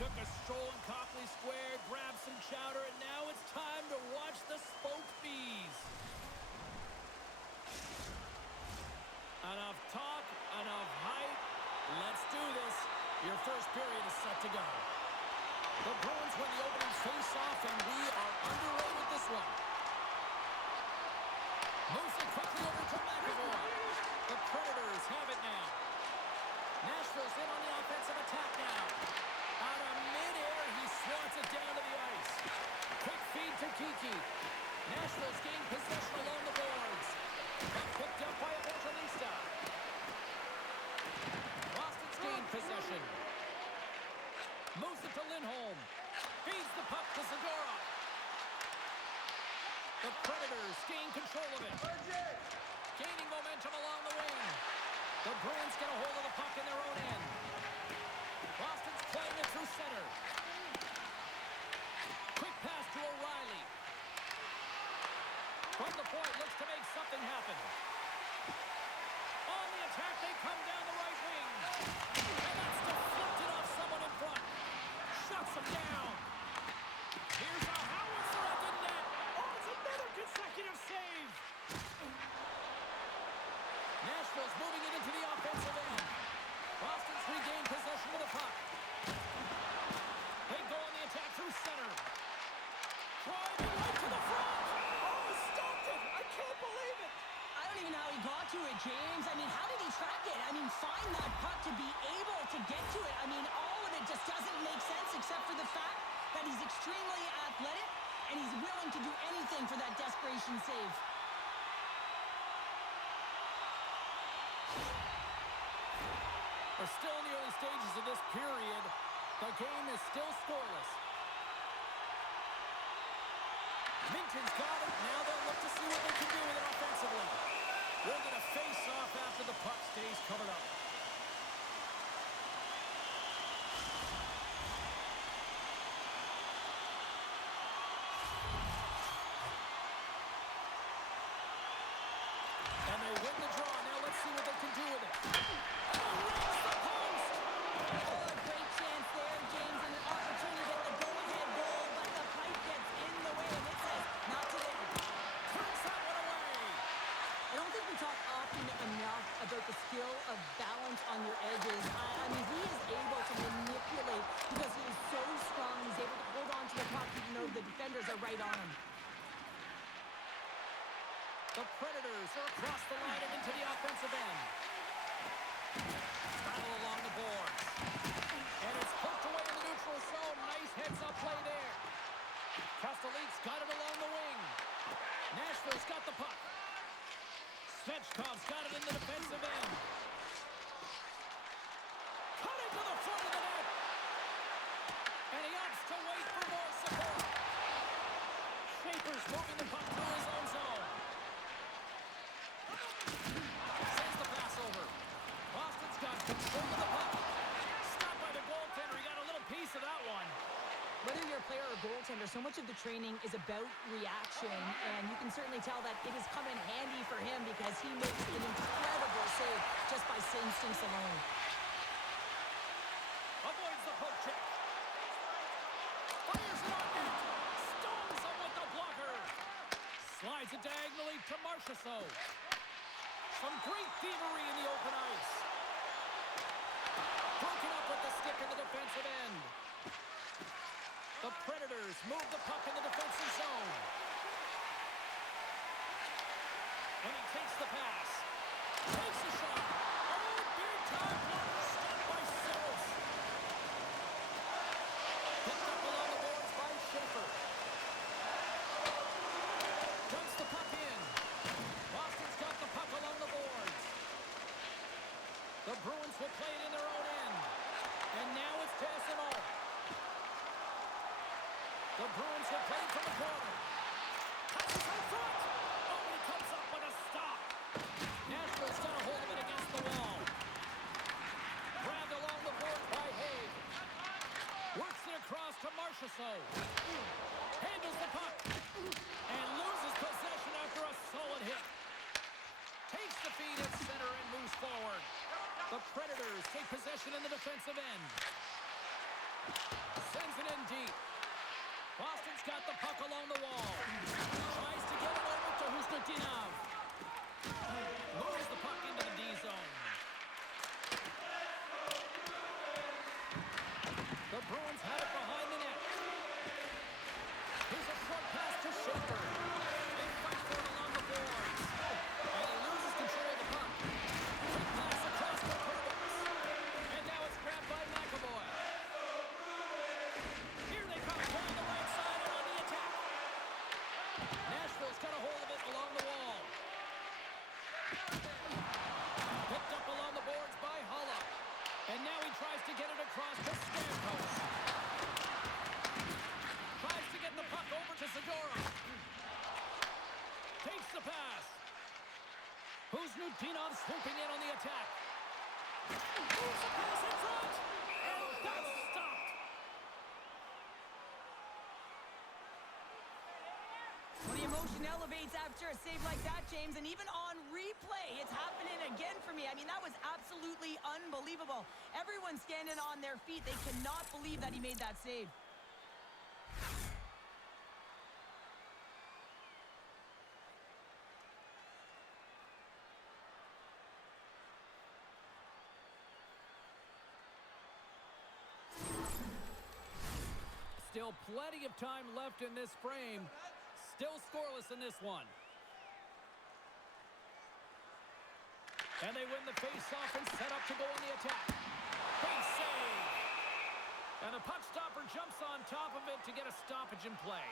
Took a stroll in Copley Square, grabbed some chowder, and now it's time to watch the spoke bees. Enough talk, enough hype. Let's do this. Your first period is set to go. The Bruins win the opening face-off, and we are underway with this one. Moves it quickly over to McAvoy. The Predators have it now. Nashville's in on the offensive attack now. Out of midair, he swats it down to the ice. Quick feed to Kiki. Nashville's gained possession along the boards. Picked up by Evangelista. Boston's gained possession. Moves it to Lindholm. Feeds the puck to Zadora. The Predators gain control of it. Gaining momentum along the wing. The Bruins get a hold of the puck in their own end. Boston's playing it through center. Quick pass to O'Reilly. From the point, looks to make something happen. On the attack, they come down the right wing. And that's deflected off someone in front. Shuts him down. Here's a howitzer at the net. Oh, it's another consecutive save. Nashville's moving it into the offensive end. Boston's regained possession of the puck. They go on the attack through center. Driving right to the front. Oh, he stopped it. I can't believe it. I don't even know how he got to it, James. I mean, how did he track it? I mean, find that puck to be able to get to it. I mean, all of it just doesn't make sense except for the fact that he's extremely athletic and he's willing to do anything for that desperation save. We're still in the early stages of this period. The game is still scoreless. Minton's got it. Now they'll look to see what they can do with it offensively. We're going to face off after the puck stays covered up. And they win the draw. Now let's see what they can do with it. About the skill of balance on your edges. I mean, he is able to manipulate because he is so strong. He's able to hold on to the puck even though the defenders are right on him. The Predators are across the line and into the offensive end. Battle along the boards. And it's poked away in the neutral zone. Nice heads-up play there. Castellique's got it along the wing. Nashville's got the puck. Svechkov's got it in the defensive end. Cutting to the front of the net. And he opts to wait for more support. Schaefer's moving the puck through his own zone. Sends the pass over. Boston's got control of the puck. Stopped by the goaltender. He got a little piece of that one. Whether you're a player or goaltender, so much of the training is about reaction, and you can certainly tell that it has come in handy for him because he makes an incredible save just by instincts alone. Avoids the poke check. Fires it on net. Stones him with the blocker. Slides it diagonally to Marchessault. Some great thievery in the open ice. Broken up with the stick in the defensive end. The Predators move the puck in the defensive zone. And he takes the pass. Takes the shot. Oh, big time blocker stopped by Sills. Picked up along the boards by Schaefer. Dumps the puck in. Boston's got the puck along the boards. The Bruins will play it in their own end. And now it's Tessimo. The Bruins will play from the corner. Touches in front. Oh, he comes up with a stop. Nashville's got a hold of it against the wall. Grabbed along the board by Haig. Works it across to Marchessault. Handles the puck. And loses possession after a solid hit. Takes the feed at center and moves forward. The Predators take possession in the defensive end. Sends it in deep. Boston's got the puck along the wall. Tries to get it over to Hustatinov. Moves the puck into the D zone. The Bruins have it behind the net. Here's a short pass to Schaefer. Big fight for it along the boards. And he loses control of the puck. Quick pass across the Bruins. And now it's grabbed by McAvoy. Here they come down the right side and on the attack. Nashville's got a hold of it along the wall. Picked up along the boards by Holla. And now he tries to get it across to Stamkos. Tries to get the puck over to Segura. Takes the pass. Hustatinov swooping in on the attack. Moves the pass in front. And that's stopped. Well, the emotion elevates after a save like that, James, and even on replay, it's happening again for me. I mean, that was absolutely unbelievable. Everyone's standing on their feet. They cannot believe that he made that save. Still plenty of time left in this frame. Still scoreless in this one. And they win the face-off and set up to go on the attack. Big save. And the puck stopper jumps on top of it to get a stoppage in play.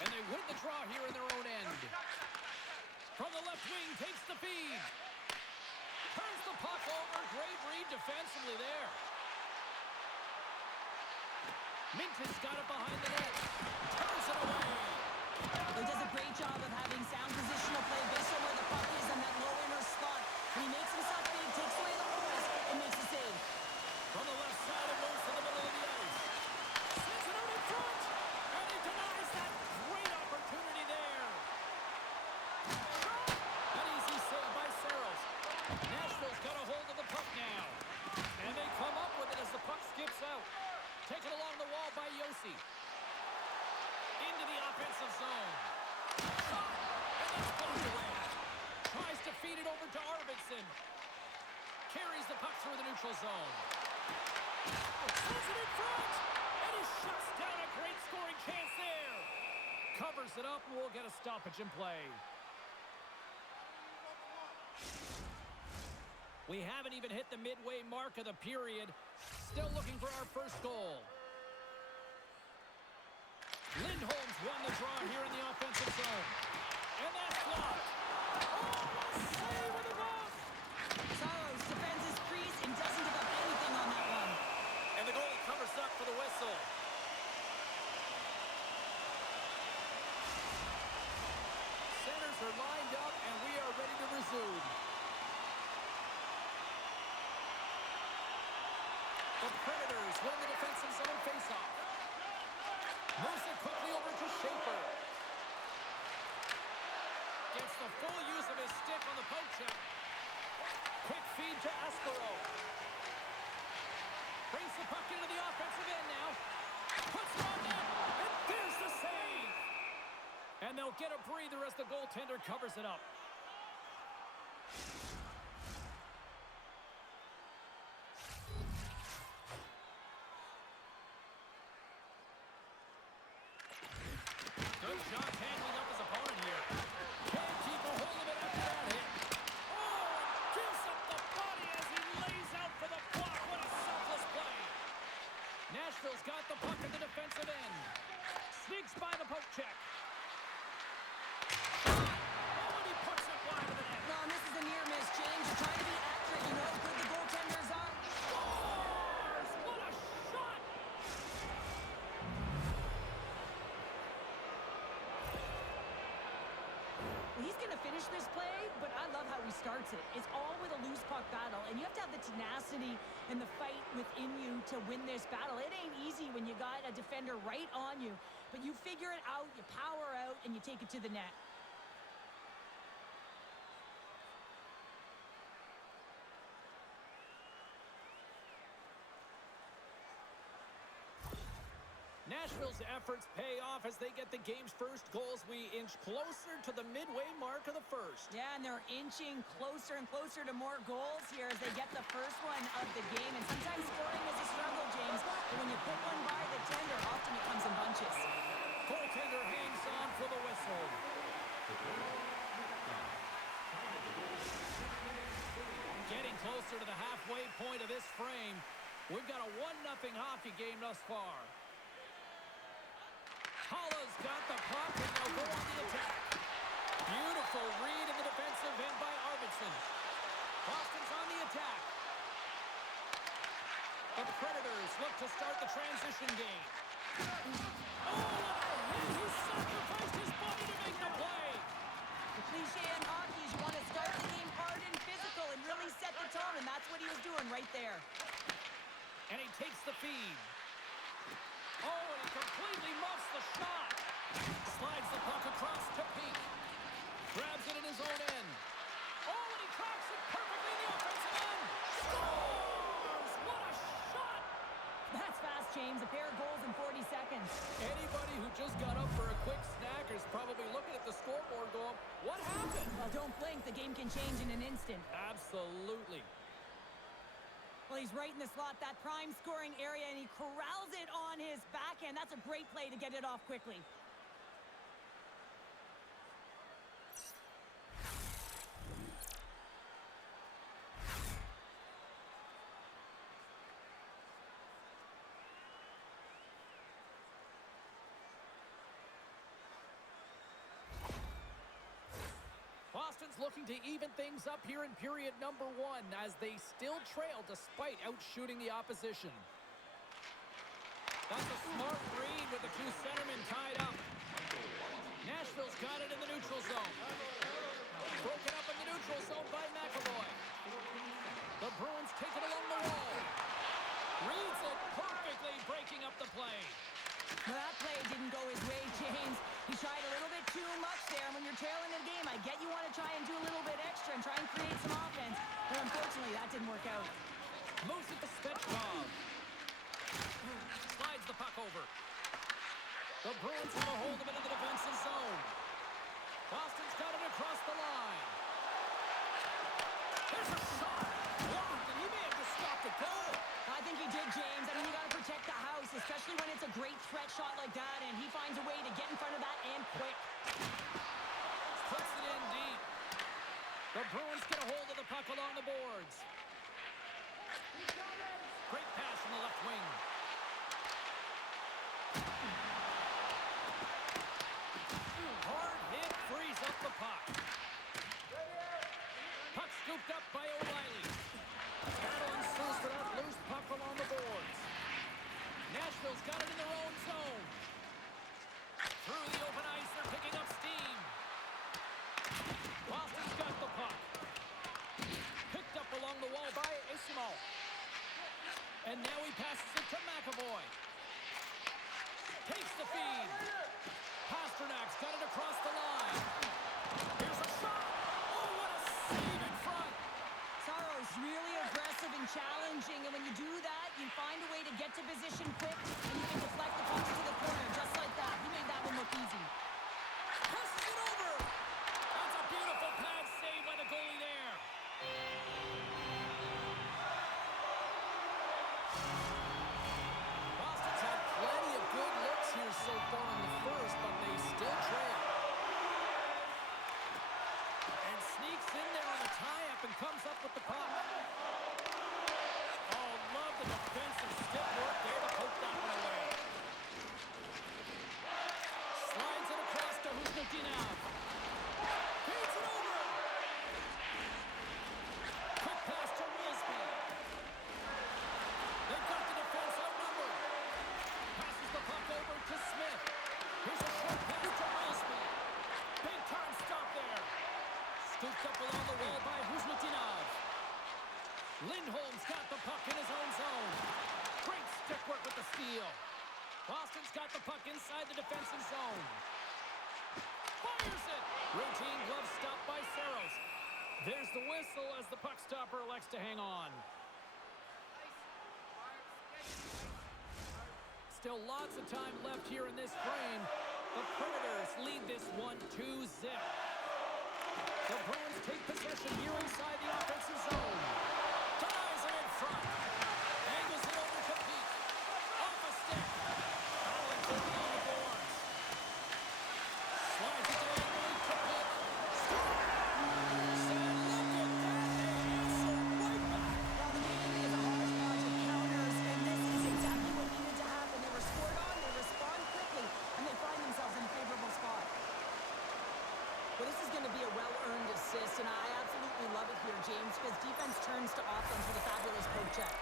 And they win the draw here in their own end. From the left wing, takes the feed. Turns the puck over. Great read defensively there. Minton's got it behind the net. Turns it away. He does a great job of having sound positional play based on where the puck is in that low inner spot. When he makes himself big, takes away the low risk, and makes a save. From the left side, it moves to the middle of the ice. Sends it out in front. And he denies that great opportunity there. An easy save by Saros. Nashville's got a hold of the puck now. And they come up with it as the puck skips out. Taken along the wall by Yossi. Into the offensive zone. Shot! And it's blocked away. Tries to feed it over to Arvidsson. Carries the puck through the neutral zone. Sends it in front! And he shuts down a great scoring chance there. Covers it up and we'll get a stoppage in play. We haven't even hit the midway mark of the period. Still looking for our first goal. Lindholm's won the draw here in the offensive zone. And that's blocked. Oh, what a save with the ball! Saros defends his crease and doesn't give up anything on that one. And the goalie covers up for the whistle. Centers are lined up and we are ready to resume. The Predators win the defensive zone faceoff. Moves it quickly over to Schaefer. Gets the full use of his stick on the poke check. Quick feed to Aspero. Brings the puck into the offensive end now. Puts it on net. And there's the save. And they'll get a breather as the goaltender covers it up. Good job handling up his opponent here. Can't keep a hold of it after that hit. Oh, gives up the body as he lays out for the block. What a selfless play. Nashville's got the puck at the defensive end. Sneaks by the poke check. Oh, and he puts it wide of the net. No, and this is a near miss, James. Trying to be accurate. You know how good the goaltenders are. Scores! What a shot! Well, he's going to finish this play, but I love how he starts wants it. It's all with a loose puck battle, and you have to have the tenacity and the fight within you to win this battle. It ain't easy when you got a defender right on you, but you figure it out, you power out, and you take it to the net. Nashville's efforts pay off as they get the game's first goals. We inch closer to the midway mark of the first. Yeah, and they're inching closer and closer to more goals here as they get the first one of the game. And sometimes scoring is a struggle, James, but when you put one by the tender, often it comes in bunches. Goaltender hangs on for the whistle. Getting closer to the halfway point of this frame. We've got a 1-0 hockey game thus far. Holla's got the puck, and they'll go on the attack. Beautiful read in the defensive end by Arvidsson. Boston's on the attack. The Predators look to start the transition game. Oh, what a hit! He sacrificed his body to make the play. The cliche in hockey is you want to start the game hard and physical and really set the tone, and that's what he was doing right there. And he takes the feed. Oh, and he completely muffs the shot. Slides the puck across to Peak. Grabs it in his own end. Oh, and he cracks it perfectly in the offensive end. Scores! What a shot! That's fast, James. A pair of goals in 40 seconds. Anybody who just got up for a quick snack is probably looking at the scoreboard going, what happened? Well, don't blink. The game can change in an instant. Absolutely. Well, he's right in the slot, that prime scoring area, and he corrals it on his backhand. That's a great play to get it off quickly. Boston's looking to even things up here in period number 1 as they still trail despite outshooting the opposition. That's a smart read with the two centermen tied up. Nashville's got it in the neutral zone. Broken up in the neutral zone by McAvoy. The Bruins take it along the wall. Reads it perfectly, breaking up the play. Well, that play didn't go his way, James. He tried a little bit too much there. When you're trailing a game, I get you want to try and do a little bit extra and try and create some offense. But unfortunately, that didn't work out. Moves it to Svechkov. Slides the puck over. The Bruins have a hold of it in the defensive zone. Boston's got it across the line. There's a shot. Blocked, and he may have just stopped a goal. I think he did, James. I mean, you got to protect the house, especially when it's a great threat shot like that, and he finds a way to get in front of that and quick. Puts it in deep. The Bruins get a hold of the puck along the boards. Great pass from the left wing. Hard hit frees up the puck. Puck scooped up by O'Reilly. Battle ensues for that loose puck along the boards. Nashville's got it in their own zone. Through the open ice, they're picking up steam. Boston's got the puck. Picked up along the wall by Isimo. And now he passes it to McAvoy. Takes the feed. Pasternak's got it across the line. Here's a shot. Oh, what a save in front. Saro's really aggressive and challenging, and when you do that, you find a way to get to position quick, and you can deflect the pucks to the corner just like that. He made that one look easy. Passes it over. That's a beautiful pad save by the goalie there. Boston's had plenty of good looks here so far in the first, but they still trail. And sneaks in there on a tie-up and comes up with the puck. Oh, love the defensive stick work there to poke that one away. Slides it Lindholm's got the puck in his own zone. Great stick work with the steal. Boston's got the puck inside the defensive zone. Fires it! Routine glove stop by Saros. There's the whistle as the puck stopper elects to hang on. Still lots of time left here in this frame. The Predators lead this one 2-0. The Bruins take possession here inside the offensive zone. Ties it in front. Angles it over to Pete. Off a stick. Allen quickly on the boards. Slides it diagonally to Pete. Score! And look at that. They answer right back. Well, the game is a hodgepodge of counters, and this is exactly what needed to happen. They were scored on, they respond quickly, and they find themselves in a favorable spot. Well, this is going to be a well-earned assist, and I absolutely love it here, James, because defense turns to offense with a fabulous poke check.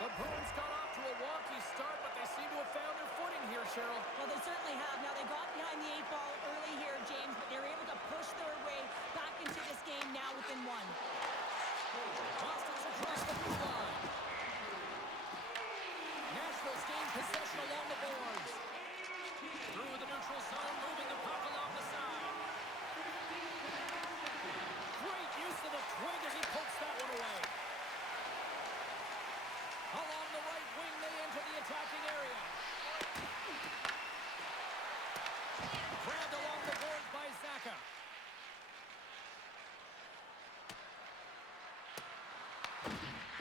The Bruins got off to a wonky start, but they seem to have found their footing here, Cheryl. Well, they certainly have. Now, they got behind the 8-ball early here, James, but they were able to push their way back into this game now within one. Boston's across the blue line. Nashville's gained possession along the boards. Through the neutral zone, moving the puck along the side. Great use of the twig as he pokes that one away. Along the right wing, they enter the attacking area. Grabbed along the boards by Zaka.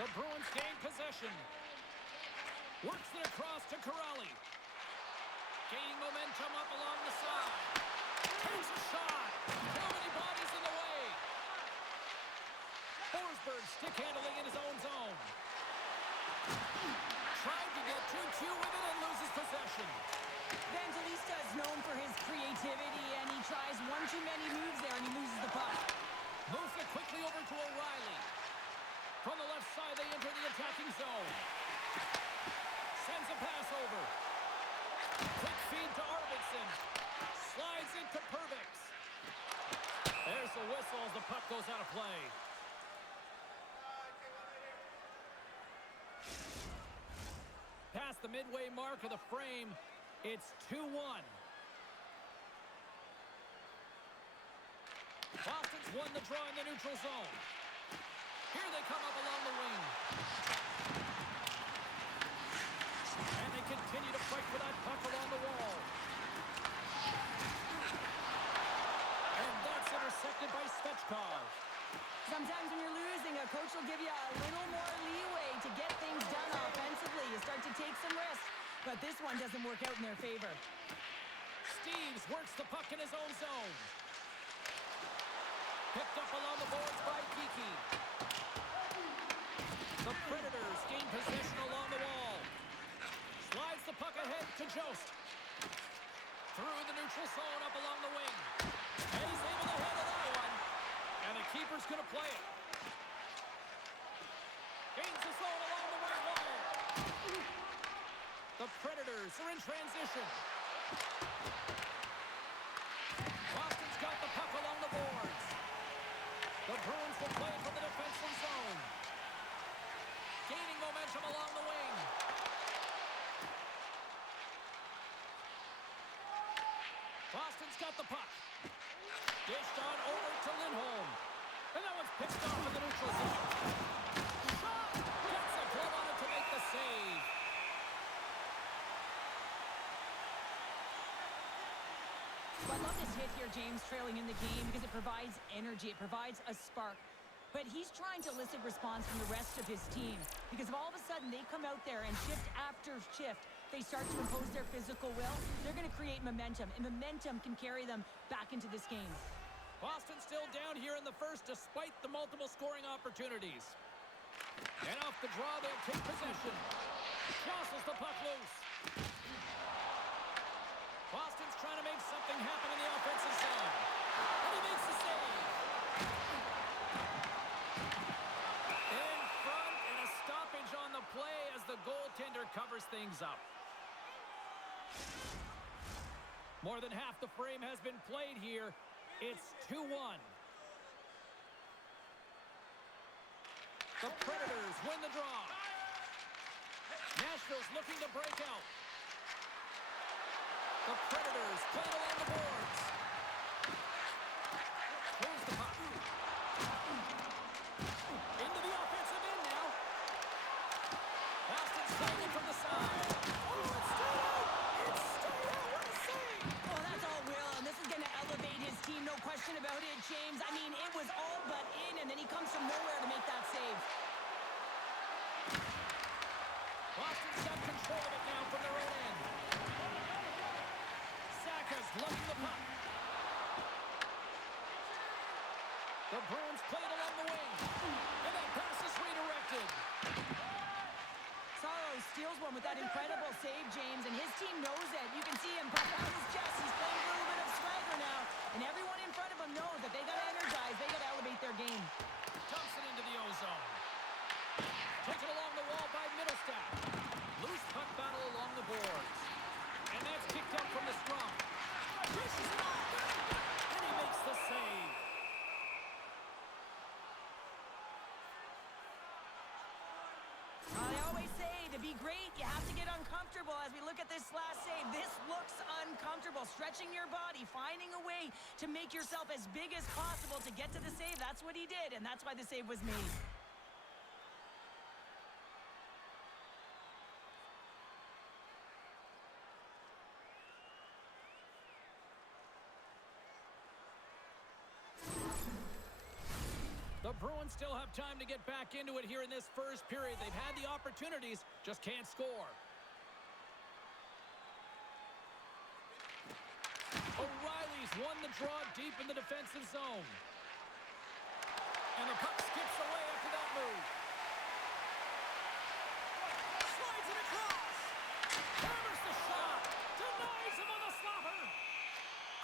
The Bruins gain possession. Works it across to Corrali. Gaining momentum up along the side. Takes a shot. Too many bodies in the way. Forsberg stick handling in his own zone. Tried to get 2-2 with it and loses possession. Evangelista is known for his creativity, and he tries one too many moves there, and he loses the puck. Moves it quickly over to O'Reilly. From the left side, they enter the attacking zone. Sends a pass over. Quick feed to Arvidsson. Slides into Pervix. There's the whistle as the puck goes out of play. Past the midway mark of the frame, it's 2-1. Boston's won the draw in the neutral zone. Here they come up along the wing. And they continue to fight for that puck along the wall. And that's intercepted by Svechkov. Sometimes when you're losing, a coach will give you a little more leeway to get things done offensively. You start to take some risks, but this one doesn't work out in their favor. Steves works the puck in his own zone. Picked up along the boards by Geeky. The Predators gain possession along the wall. Slides the puck ahead to Jost. Through the neutral zone up along the wing. And he's able to handle that one. And the keeper's going to play it. Gains the zone along the right wall. The Predators are in transition. Boston's got the puck along the boards. The Bruins will play from the defensive zone. Gaining momentum along the wing. Boston's got the puck. Dished on over to Lindholm. And that one's picked off in the neutral zone. Shot! Gets a glove on it to make the save. Well, I love this hit here, James, trailing in the game because it provides energy. It provides a spark. But he's trying to elicit response from the rest of his team because if all of a sudden they come out there and shift after shift, they start to impose their physical will, they're going to create momentum, and momentum can carry them back into this game. Boston still down here in the first despite the multiple scoring opportunities. And off the draw, they'll take possession. Jostles the puck loose. Boston's trying to make something happen in the offensive zone. And he makes the save. covers things up. More than half the frame has been played here. It's 2-1. The Predators win the draw. Nashville's looking to break out. The Predators play it along the boards. Here's the puck. Into the offensive end now. Boston's playing it from the side. Oh, it's straight out! It's straight out! What a save! Oh, that's all Will, and this is going to elevate his team, no question about it, James. I mean, it was all but in, and then he comes from nowhere to make that save. Boston's got control of it now from their own end. Saka's lugging the puck. The Bruins play it along the wing. And that pass is redirected. Saros steals one with that incredible save, James, and his team knows it. You can see him puff out his chest. He's playing a little bit of swagger now, and everyone in front of him knows that they got to energize. They got to elevate their game. Dumps it into the ozone. Taken along the wall by Middlestat. Loose puck battle along the boards. And that's kicked up from the scrum. Pushes it off. And he makes the save. I always say, to be great, you have to get uncomfortable. As we look at this last save, this looks uncomfortable. Stretching your body, finding a way to make yourself as big as possible to get to the save. That's what he did, and that's why the save was made. The Bruins still have time to get back into it here in this first period. They've had the opportunities, just can't score. O'Reilly's won the draw deep in the defensive zone. And the puck skips away after that move. Slides it across. Hammers the shot. Denies him on the slapper.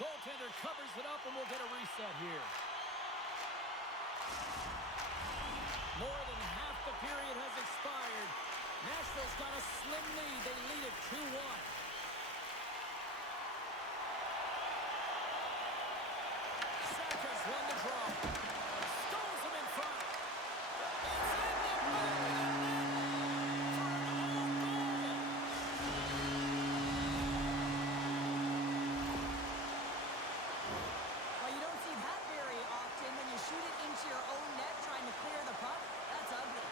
Goaltender covers it up and we'll get a reset here. More than half the period has expired. Nashville's got a slim lead. They lead it 2-1. Saka's won the draw. Stones him in front. It's in the back of the net for an Well, you don't see that very often when you shoot it into your own net trying to clear the puck. That's ugly.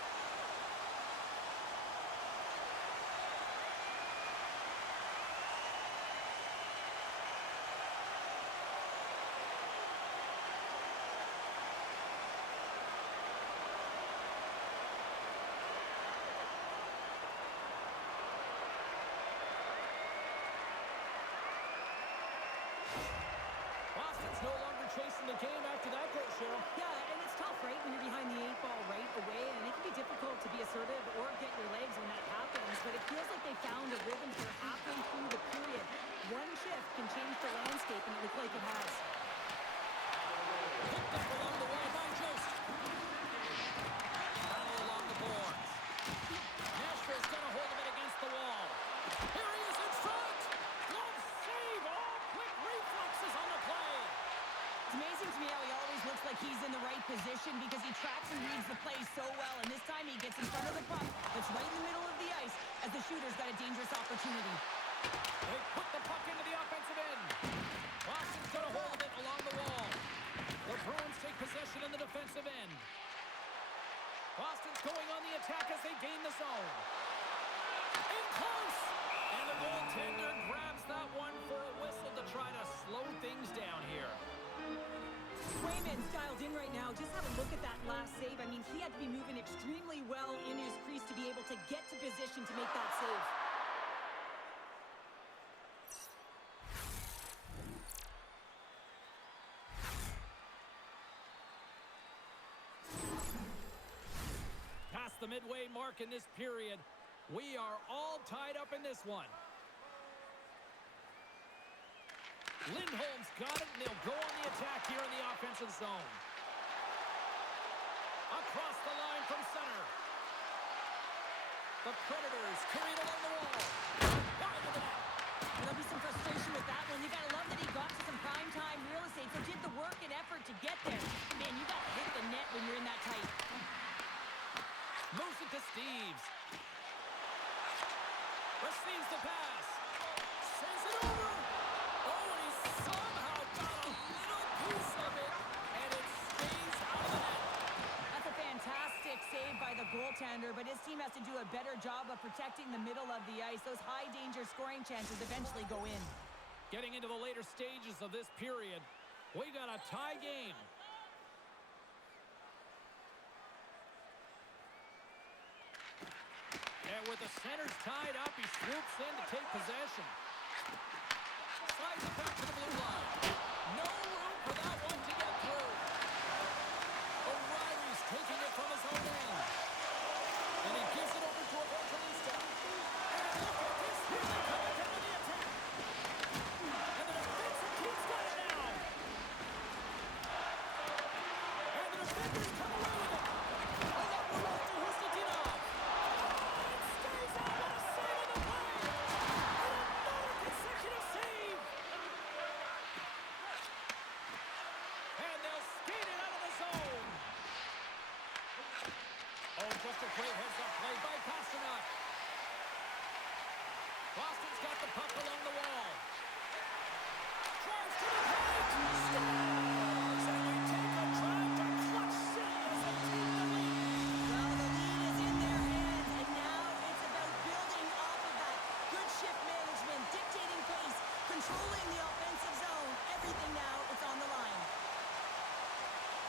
Boston's no longer chasing the game after that goal, Cheryl. Yeah, and it's tough, right, when you're behind the 8-ball right away, and it can be difficult to be assertive or get your legs when that happens, but it feels like they found a rhythm here halfway through the period. One shift can change the landscape, and it looks like it has. Picked up along the wall by Jost. Battle along the boards. Nashville's got a hold of it against the wall. Here he is in front. Glove save. All quick reflexes on the play. It's amazing to me how he always looks like he's in the right position because he tracks and reads the play so well, and this time he gets in front of the puck that's right in the middle of the ice as the shooter's got a dangerous opportunity. They put the puck into the offensive end. Boston's got a hold of it along the wall. The Bruins take possession in the defensive end. Boston's going on the attack as they gain the zone. In close! And the goaltender grabs that one for a whistle to try to slow things down here. Swayman's dialed in right now. Just have a look at that last save. I mean, he had to be moving extremely well in his crease to be able to get to position to make that save. Past the midway mark in this period, we are all tied up in this one. Lindholm's got it, and they'll go on the attack here in the offensive zone. Across the line from center. The Predators carry it along the wall. Wide of the net. There'll be some frustration with that one. You gotta love that he got to some primetime real estate, so did the work and effort to get there. Man, you gotta hit the net when you're in that tight. Moves it to Steves. Receives the pass. Sends it over. Oh, and he somehow got a little piece of it, and it stays out of the net. That's a fantastic save by the goaltender, but his team has to do a better job of protecting the middle of the ice. Those high-danger scoring chances eventually go in. Getting into the later stages of this period, we got a tie game. And with the centers tied up, he swoops in to take possession. Slides it back to the blue line. No room for that one to get through. O'Reilly's taking it from his own end. And he gives it over to Evangelista. And look at this. Here they come again with the attack. And the defensive team's got it now. And the defenders come away with it. Oh, that one off to Hustitinov. Stays out. What a save on the play. And another consecutive save. And they'll skate it out of the zone. Oh, just a great heads-up play by Pasternak. Boston's got the puck along the wall. Drives to the paint. Scores! And we take a drive to Clutch City as they take the lead. Well, the lead is in their hands, and now it's about building off of that. Good shift management, dictating pace, controlling the offensive zone. Everything now, it's on the line.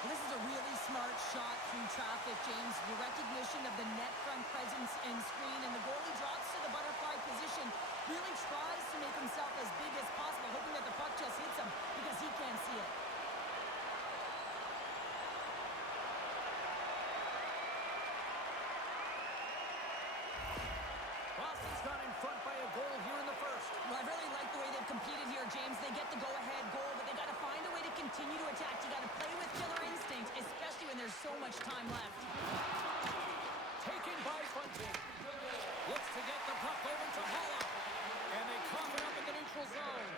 Well, this is a really smart shot through traffic, James. The recognition of the net front presence and screen, and the goalie drops to the butterfly position. Really tries to make himself as big as possible, hoping that the puck just hits him because he can't see it. Boston's got in front by a goal here in the first. Well, I really like the way they've competed here, James. They get the go-ahead goal, but they got to find a way to continue to attack. You got to play with killer instinct, especially when there's so much time left. Taken by Bunting. Looks to get the puck over to Hollow. And they cough it up in the neutral zone.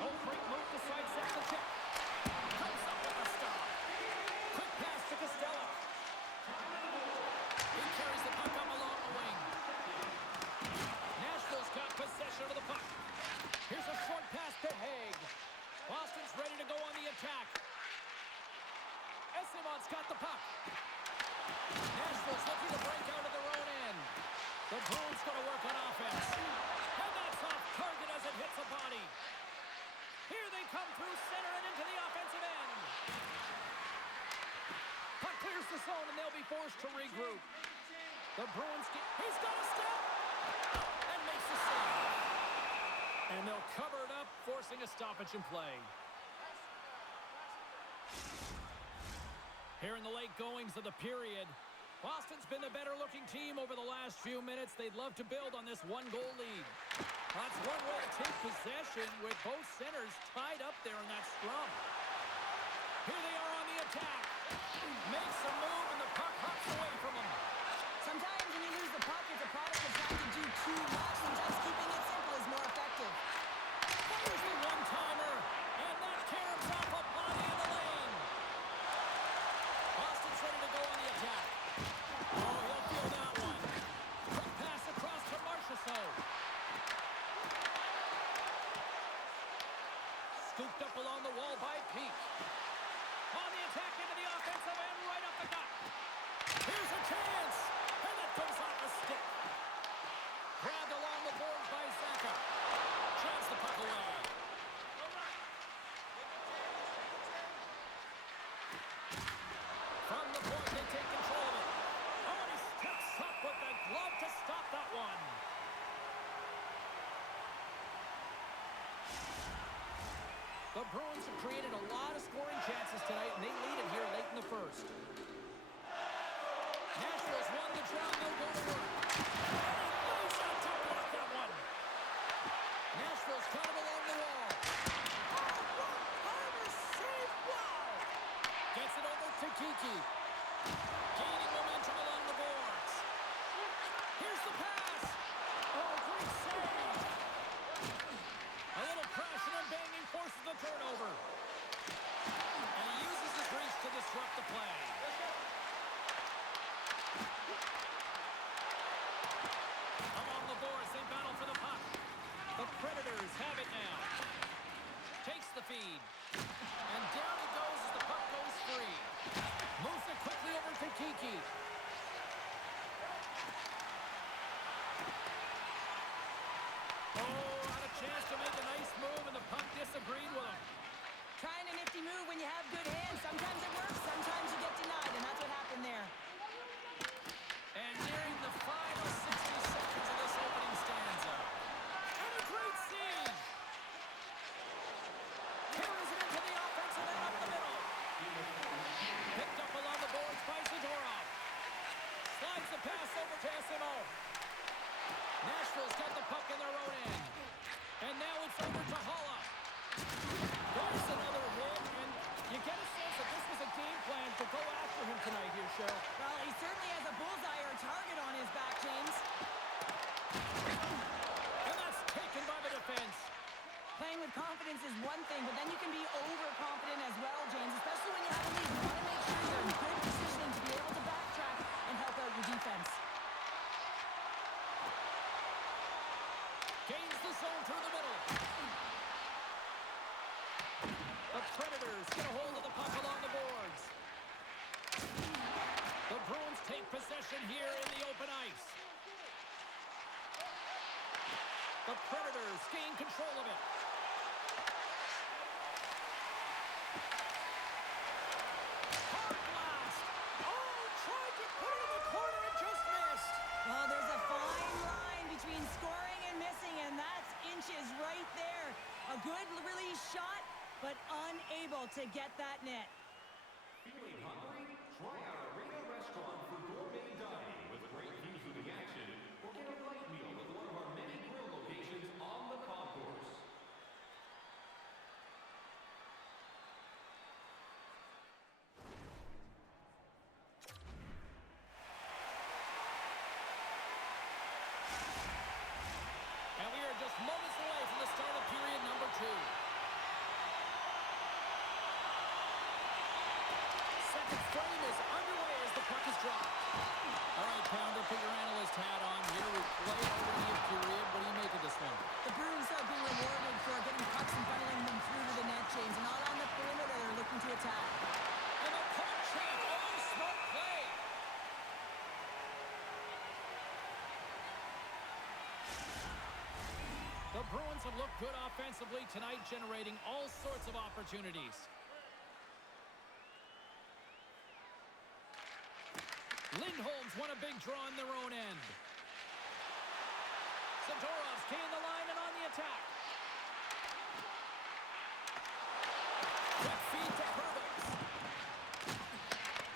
Oh, great move to sidestep the check. Comes up with a stop. Quick pass to Costello. He carries the puck up along the wing. Nashville's got possession of the puck. Here's a short pass to Haig. Boston's ready to go on the attack. Esimon's got the puck. Nashville's looking to break out of their own end. The Bruins going to work on offense. And that's off target as it hits a body. Here they come through center and into the offensive end. Puck clears the zone and they'll be forced to regroup. The Bruins he's got a step and makes the save. And they'll cover it up, forcing a stoppage in play. Here in the late goings of the period, Boston's been the better-looking team over the last few minutes. They'd love to build on this one-goal lead. That's one way to take possession with both centers tied up there in that scrum. Here they are on the attack. Makes a move, and the puck hops away from him. Sometimes when you lose the puck, it's a product of trying to do too much. Sometimes keeping it simple is more effective. There's the one-timer, and that caroms off a body in the lane. Boston's ready to go on the attack. Oh, he'll feel that one. Quick pass across to Marchessault. Scooped up along the wall by Peak. On the attack into the offensive end, right up the gut. Here's a chance, and it goes off the stick. Grabbed along the boards by Zaka. Drives the puck away. From the point, they take control of it. Oh, and he steps up with the glove to stop that one. The Bruins have created a lot of scoring chances tonight, and they lead it here late in the first. Nashville's won the draw, they'll go to work. Nice shot to block that one. Nashville's got him along the wall. Oh, one-timer save, wow! Gets it over to Kiki. Gaining momentum along the boards. Here's the pass. Oh, great save. A little crashing and banging forces the turnover. And he uses his reach to disrupt the play. Along the boards, they battle for the puck. The Predators have it now. Takes the feed. And down he goes as the puck goes free. Moves it quickly over to Kiki. Oh, had a chance to make a nice move, and the puck disagreed with him. Trying a nifty move when you have good hands. Sometimes it works, sometimes you get denied, and that's what happened there. And nearing the final 60 seconds of this opening stanza. And a great siege. Carries it into the offensive end up the middle. Picked up along the boards by Zadorov. Slides the pass over to SMO. Nashville's got the puck in their own end. And now it's over to Holla. There's another hit, and you get a sense that this was a game plan to go after him tonight here, Cheryl. Well, he certainly has a bullseye or a target on his back, James. And that's taken by the defense. Playing with confidence is one thing, but then you can be overconfident as well, James, especially when you have a lead. You want to make sure you're in good positioning to be able to backtrack and help out your defense. Gains the zone through the middle. The Predators get a hold of the puck along the boards. The Bruins take possession here in the open ice. The Predators gain control of it. Hard blast. Oh, tried to put it in the corner and just missed. Well, there's a fine line between scoring and missing, and that's inches right there. A good release shot, but unable to get that net. Feeling hungry? Try our Arena restaurant for gourmet dining with great views of the action, or get a light meal at one of our many grill locations on the concourse. And we are just moments away from the start of period number 2. Second frame is underway as the puck is dropped. All right, Pounder, put your analyst hat on here. We play already in period. What do you make of this one? The Bruins are being rewarded for getting pucks and funneling them through to the net, James. And not on the perimeter, they're looking to attack. And the puck check. Oh, smart play. The Bruins have looked good offensively tonight, generating all sorts of opportunities. Lindholm's won a big draw on their own end. Zadorov's gained the line and on the attack. Quick feed to Perbix.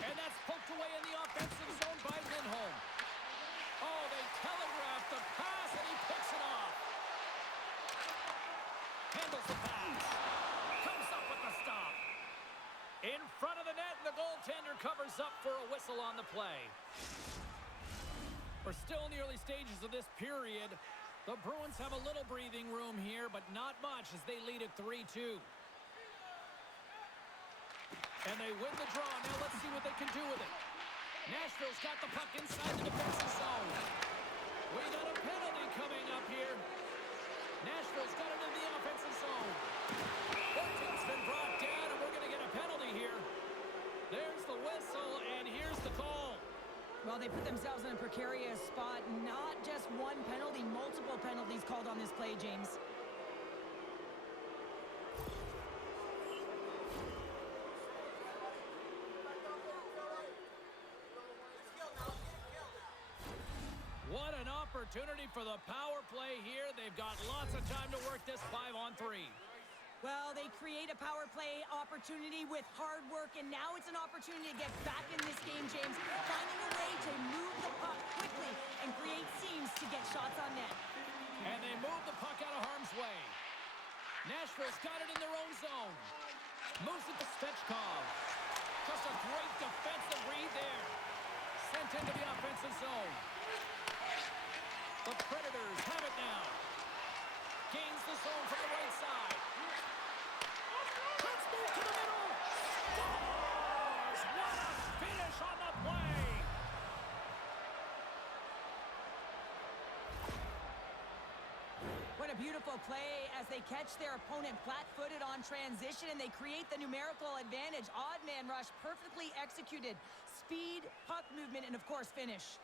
And that's poked away in the offensive zone by Lindholm. Oh, they telegraphed the pass, and he picks it off. Handles the pass. Comes up with the stop. In front of the net, and the goaltender covers up for a whistle on the play. We're still in the early stages of this period. The Bruins have a little breathing room here, but not much as they lead at 3-2. And they win the draw. Now let's see what they can do with it. Nashville's got the puck inside the defensive zone. We got a penalty coming up here. Nashville's got it in the offensive zone. Horton's been brought down, and we're going to get a penalty here. There's the whistle, and here's the call. Well, they put themselves in a precarious spot. Not just one penalty, multiple penalties called on this play, James. What an opportunity for the power play here. They've got lots of time to work this 5-on-3. Well, they create a power play opportunity with hard work, and now it's an opportunity to get back in this game, James. Finding a way to move the puck quickly and create seams to get shots on net. And they move the puck out of harm's way. Nashville's got it in their own zone. Moves it to Svechkov. Just a great defensive read there. Sent into the offensive zone. The Predators have it now. Gains the zone from the right side. Let's move to the middle. Scores! What a finish on the play! What a beautiful play as they catch their opponent flat-footed on transition and they create the numerical advantage. Odd man rush, perfectly executed. Speed, puck movement, and of course finish.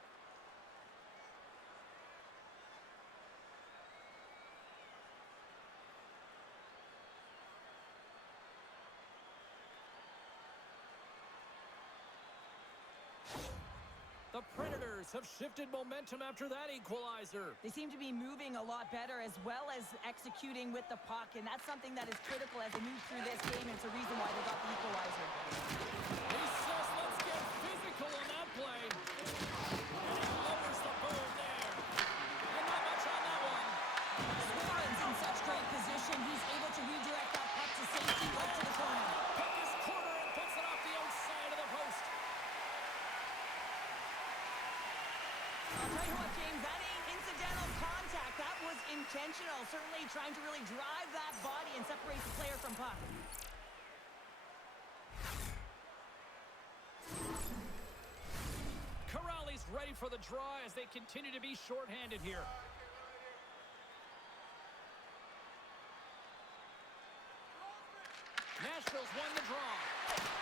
The Predators have shifted momentum after that equalizer. They seem to be moving a lot better as well as executing with the puck, and that's something that is critical as they move through this game, and it's a reason why they got the equalizer. He says, let's get physical on that play. And he lowers the boom there. And not much on that one. Swan's in such great position, he's able to redirect that puck to safety up to the corner. Puck is corner and puts it off the outside of the post. I'll tell you what, James, that ain't incidental contact. That was intentional, certainly trying to really drive that body and separate the player from puck. Corrali's ready for the draw as they continue to be shorthanded here. Nashville's won the draw.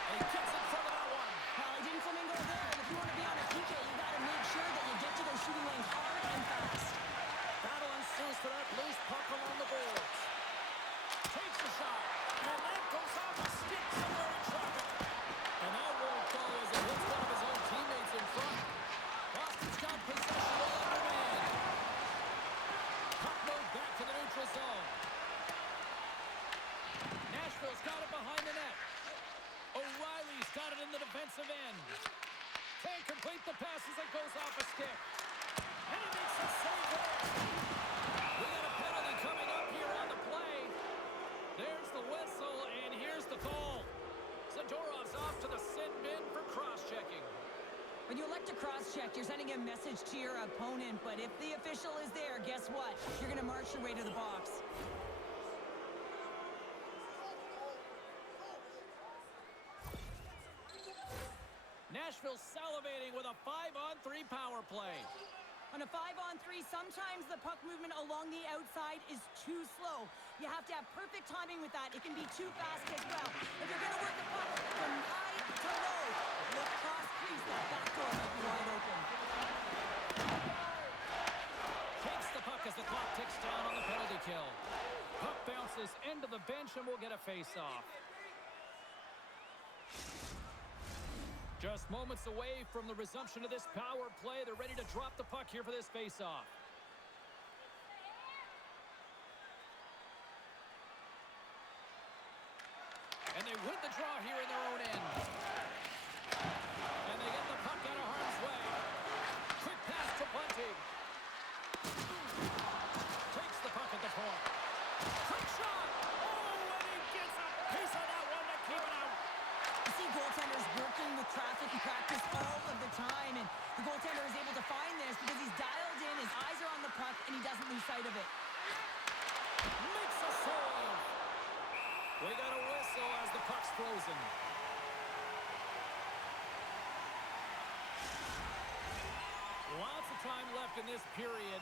And he gets in front of that one. Well, he didn't flamingo there, and if you want to be on a PK, you got to make sure that you get to those shooting lanes hard and fast. Battle ensues for that loose puck along the boards. Takes the shot. And that goes off a stick somewhere in traffic. And that won't go as it hits one of his own teammates in front. Boston's got possession all under man. Puck moved back to the neutral zone. Nashville's got it behind the net. O'Reilly's got it in the defensive end. Can't complete the pass as it goes off a stick. And he makes a save there. We got a penalty coming up here on the play. There's the whistle, and here's the call. Zadorov's off to the sin bin for cross-checking. When you elect to cross-check, you're sending a message to your opponent, but if the official is there, guess what? You're going to march your way to the box. Nashville salivating with a 5-on-3 power play. On a 5-on-3, sometimes the puck movement along the outside is too slow. You have to have perfect timing with that. It can be too fast as well. If you're going to work the puck from high to low, look cross crease. That back door might be wide open. Takes the puck as the clock ticks down on the penalty kill. Puck bounces into the bench and we'll get a face-off. Just moments away from the resumption of this power play. They're ready to drop the puck here for this face-off. And they win the draw here in their own end. And they get the puck out of harm's way. Quick pass to Bunting. Takes the puck at the point. Quick shot! Oh, and he gets a piece of that one to keep it out. You see goaltenders working with traffic and practice all of the time, and the goaltender is able to find this because he's dialed in, his eyes are on the puck, and he doesn't lose sight of it. Makes a save. We got a whistle as the puck's frozen. Lots of time left in this period.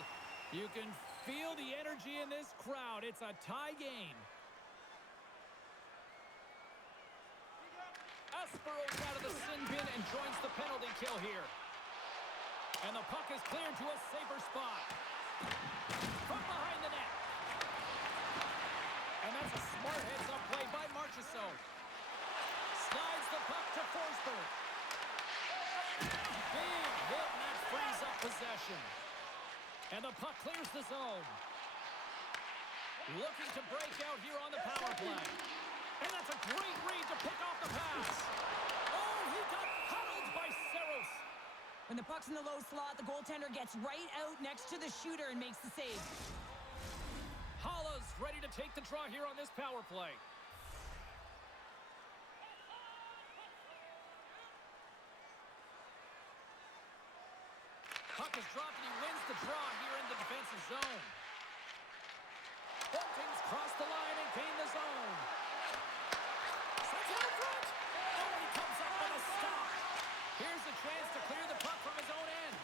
You can feel the energy in this crowd. It's a tie game. Espero's out of the sin bin and joins the penalty kill here. And the puck is cleared to a safer spot. From behind the net. And that's a smart heads-up play by Marchessault. Slides the puck to Forsberg. Big hit, and that frees up possession. And the puck clears the zone. Looking to break out here on the power play. And that's a great read to pick off the pass. Oh, he got huddled by Saros. When the puck's in the low slot, the goaltender gets right out next to the shooter and makes the save. Holla's ready to take the draw here on this power play. Puck puck is dropped, and he wins the draw here in the defensive zone. Bunting's crossed the line and gained the zone. Sends it out front. Oh, he comes up with a stop. Here's a chance to clear the puck from his own end.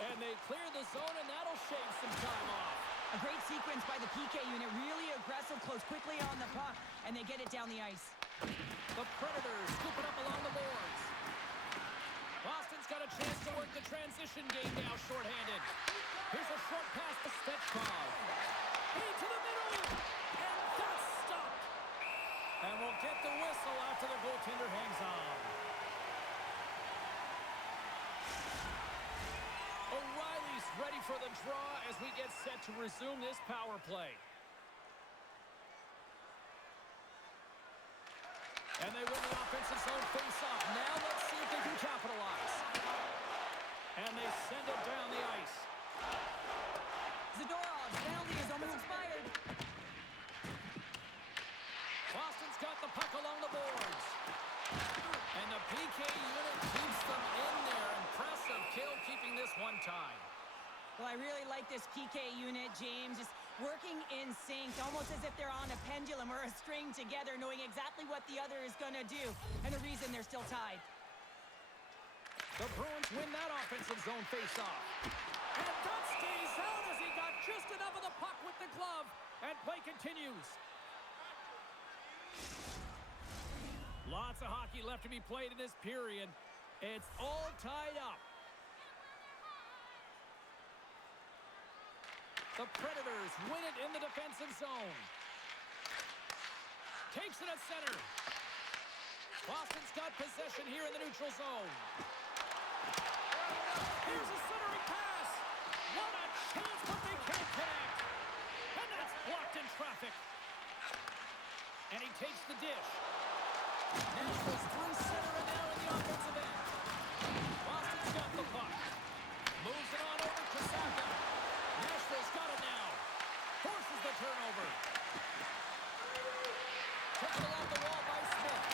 And they clear the zone, and that'll shave some time off. A great sequence by the PK unit. Really aggressive, close quickly on the puck, and they get it down the ice. The Predators scoop it up along the boards. Boston's got a chance to work the transition game now shorthanded. Here's a short pass to Stechkov. Into the middle, and that's stopped. And we'll get the whistle after the goaltender hangs on. O'Reilly's ready for the draw as we get set to resume this power play. And they win the offensive zone face-off. Now let's see if they can capitalize. And they send it down the ice. Zadorov's penalty is almost expired. Boston's got the puck along the boards. And the PK unit keeps them in there. Impressive kill, keeping this one tied. Well, I really like this PK unit, James. Just working in sync, almost as if they're on a pendulum or a string together, knowing exactly what the other is going to do, and the reason they're still tied. The Bruins win that offensive zone face-off. And that stays out as he got just enough of the puck with the glove. And play continues. Lots of hockey left to be played in this period. It's all tied up. The Predators win it in the defensive zone. Takes it at center. Boston's got possession here in the neutral zone. Here's a centering pass. What a chance, but they can't connect. And that's blocked in traffic. And he takes the dish. Nashville's through center and now in the offensive end. Boston's got the puck. Moves it on over to Saka. Nashville's got it now. Forces the turnover. Taken along the wall by Smith.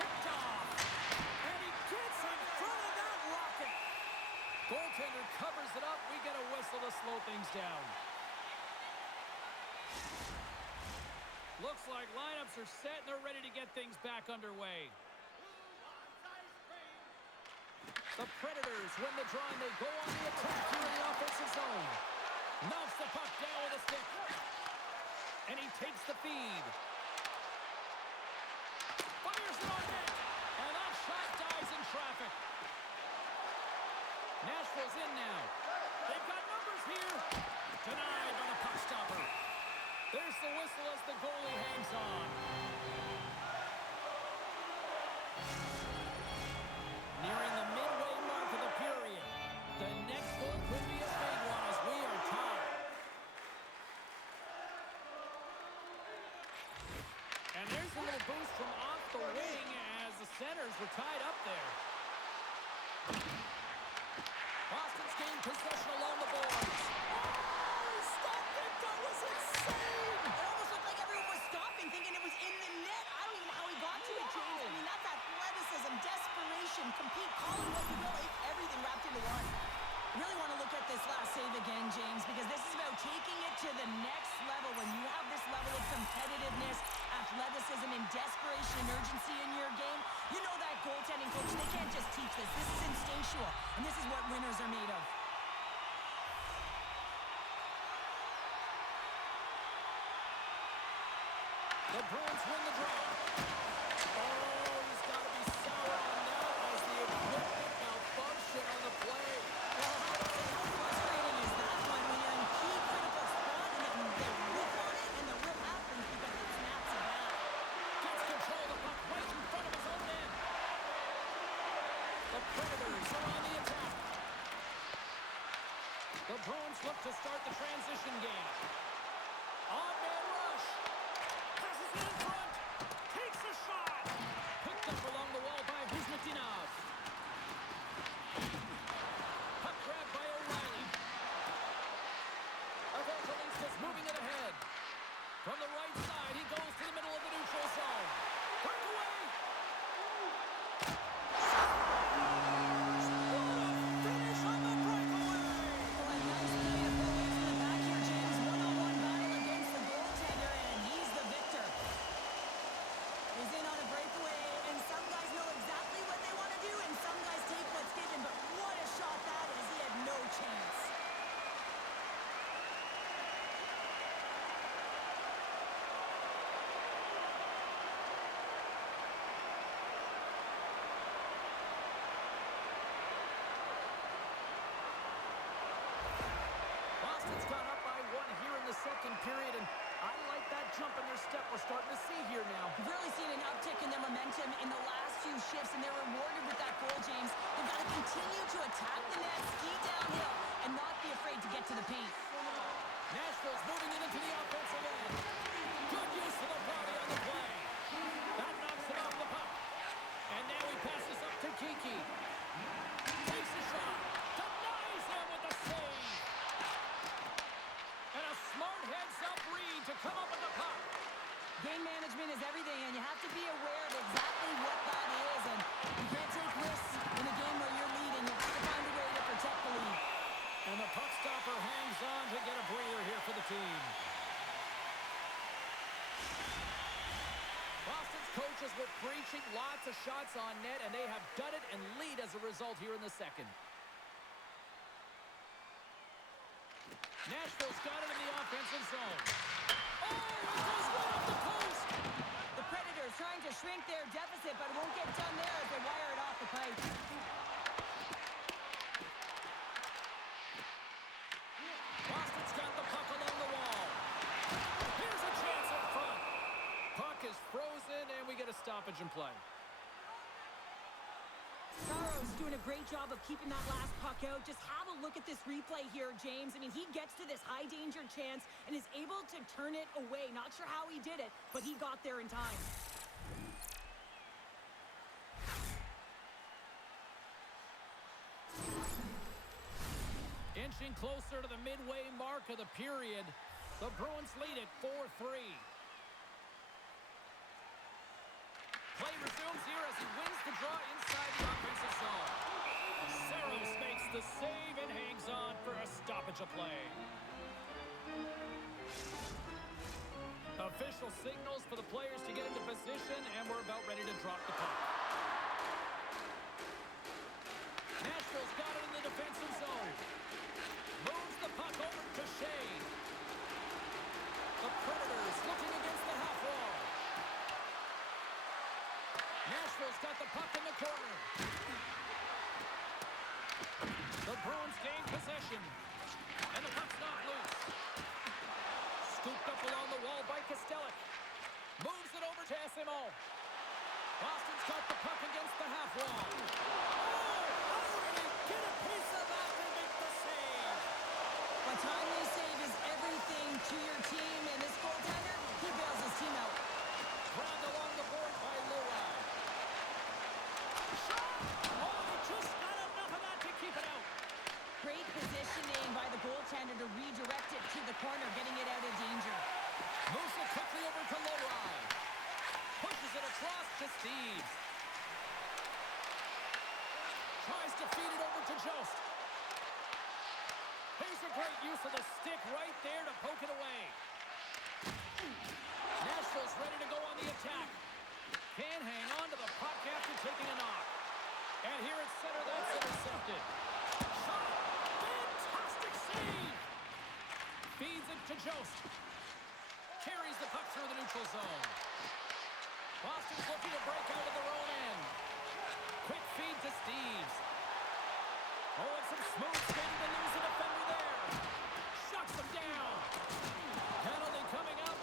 Picked off. And he gets in front of that rocket. Goaltender covers it up. We get a whistle to slow things down. Looks like lineups are set and they're ready to get things back underway. The Predators win the draw and they go on the attack here in the offensive zone. Knocks the puck down with a stick. And he takes the feed. Fires it on net. And that shot dies in traffic. Nashville's in now. They've got numbers here. Denied by the puck stopper. There's the whistle as the goalie hangs on. Nearing the midway mark of the period. The next goal could be a big one as we are tied. And there's a little boost from off the wing as the centers were tied up there. Boston's gained possession along the boards. Oh, he stopped it. That was insane. It almost looked like everyone was stopping, thinking it was in the net. I don't even know how he got to it, James. I mean, that's athleticism, desperation, compete, call it what you will. Everything wrapped into one. Really want to look at this last save again, James, because this is about taking it to the next level. When you have this level of competitiveness, athleticism, and desperation and urgency in your game, you know that goaltending coach, they can't just teach this. This is instinctual, and this is what winners are made of. The Bruins win the draw. Oh, he's got to be sour on that as the equipment malfunction on the play. Well, how frustrating is that one when you're in key critical spot and then they whip on it and the whip happens because it snaps it back. Gets control of the puck right in front of his own end. The Predators are on the attack. The Bruins look to start the transition game. On-man rush. Passes it in front. Takes a shot. Picked up along the wall by Hizmatinov. Puck grabbed by O'Reilly. Evangelistas moving it ahead. From the right side, he goes to the middle of the neutral zone. Breakaway. What a finish on the breakaway. period, and I like that jump in their step we're starting to see here now. You've really seen an uptick in their momentum in the last few shifts, and they're rewarded with that goal, James. They've got to continue to attack the net, ski downhill, and not be afraid to get to the paint. Nashville's moving it into the offensive end. Good use of the body on the play. That knocks it off the puck. And now he passes up to Kiki. Takes a shot. Denies him with the save. And a smart heads-up read to come up with the puck. Game management is everything, and you have to be aware of exactly what that is. And you can't take risks in a game where you're leading. You have to find a way to protect the lead. And the puck stopper hangs on to get a breather here for the team. Boston's coaches were preaching lots of shots on net, and they have done it and lead as a result here in the second. Nashville's got it in the offensive zone. Oh, it goes right off the post! The Predators trying to shrink their deficit, but it won't get done there as they wire it off the pipe. Boston's got the puck along the wall. Here's a chance in front. Puck is frozen, and we get a stoppage in play. Saros doing a great job of keeping that last puck out. Just have a look at this replay here, James. I mean, he gets to this high-danger chance and is able to turn it away. Not sure how he did it, but he got there in time. Inching closer to the midway mark of the period, the Bruins lead it 4-3. Play resumes here as he wins the draw inside the offensive zone. Saros makes the save and hangs on for a stoppage of play. Official signals for the players to get into position, and we're about ready to drop the puck. Nashville's got it in the defensive zone. Moves the puck over to Shea. The Predators looking against the half wall. Nashville's got the puck in the corner. The Bruins gain possession. And the puck's not loose. Scooped up along the wall by Kostelic. Moves it over to SMO. Boston's got the puck against the half wall. Get a piece of that and make the save. A timely save is everything to your team, and this goaltender, he bails his team out. Grabbed along the board by Lowe. Shot! Oh, he just got enough of that to keep it out. Great positioning by the goaltender to redirect it to the corner, getting it out of danger. Moves it quickly over to Lowe. Pushes it across to Steves. Tries to feed it over to Jost. Here's a great use of the stick right there to poke it away. Nashville's ready to go on the attack. Can hang on to the puck after taking a knock. And here at center, that's intercepted. Shot! Fantastic save! Feeds it to Jost. Carries the puck through the neutral zone. Boston's looking to break out of their own end. Quick feed to Steves. Oh, and some smooth skating to lose a defender there. Shuts him down. Penalty coming up.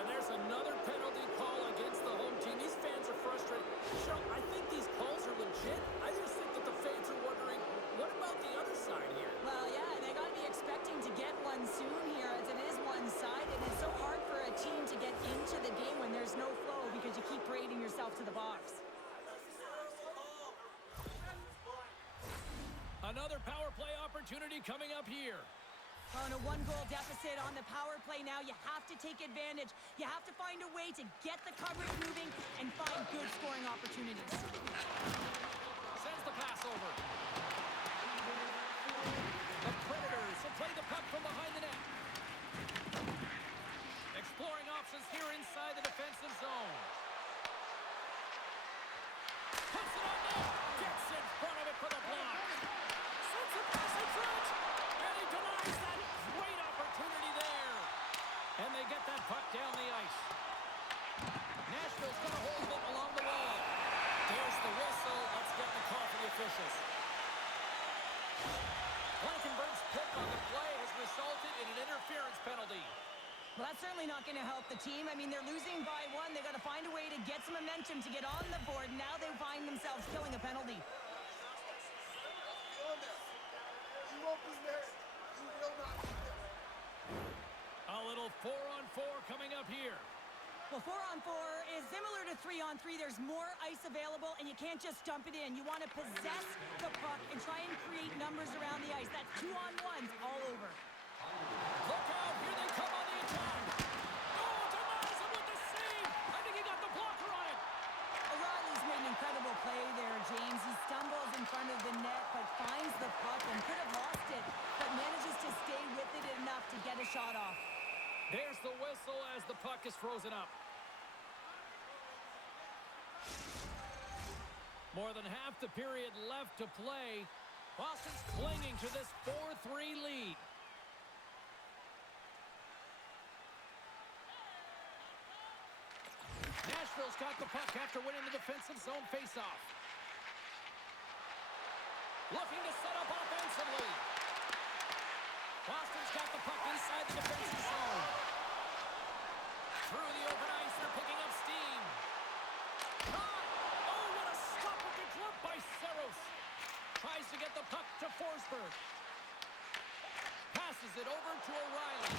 And there's another penalty call against the home team. These fans are frustrated. Cheryl, I think these calls are legit. I just think that the fans are wondering, what about the other side here? Well, yeah, they got to be expecting to get one soon here, as it is one-sided. It's so hard for a team to get into the game when there's no flow because you keep parading yourself to the box. Another power play opportunity coming up here. On a one-goal deficit on the power play now, you have to take advantage. You have to find a way to get the coverage moving and find good scoring opportunities. Sends the pass over. The Predators will play the puck from behind the net. Exploring options here inside the defensive zone. Puts it on net. Gets in front of it for the block. Sends a pass in front. And he denies that great opportunity there. And they get that puck down the ice. Nashville's got a hold of it along the wall. There's the whistle. Let's get the call for the officials. Well, help the team. I mean, they're losing by one. They've got to find a way to get some momentum to get on the board. Now they find themselves killing a penalty. A little 4-on-4 coming up here. Well, 4-on-4 is similar to 3-on-3. There's more ice available, and you can't just dump it in. You want to possess the puck and try and create numbers around the ice. That's 2-on-1s all over. Look out, here they come on the attack. Oh, denies him with the save. I think he got the blocker on it. O'Reilly's made an incredible play there, James. He stumbles in front of the net, but finds the puck and could have lost it, but manages to stay with it enough to get a shot off. There's the whistle as the puck is frozen up. More than half the period left to play. Boston's clinging to this 4-3 lead. Nashville's got the puck after winning the defensive zone faceoff. Looking to set up offensively. Boston's got the puck inside the defensive zone. Through the open ice, they're picking up steam. Caught! Oh, what a stop with the glove by Saros. Tries to get the puck to Forsberg. Passes it over to O'Reilly.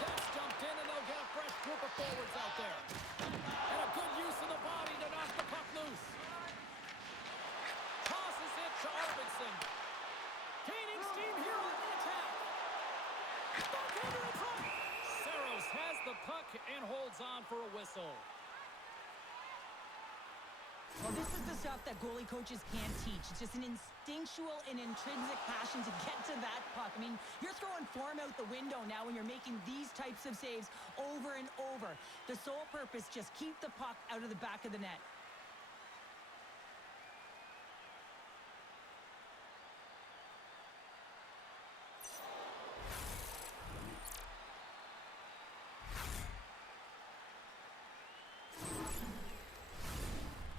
That's dumped in, and they'll get a fresh group of forwards out there. And a good use of the body to knock the puck loose. Tosses it to Arvidsson. Gaining steam here on the attack. Backhander in front. Saros has the puck and holds on for a whistle. Well, this is the stuff that goalie coaches can't teach. It's just an instinctual and intrinsic passion to get to that puck. I mean, you're throwing form out the window now when you're making these types of saves over and over. The sole purpose, just keep the puck out of the back of the net.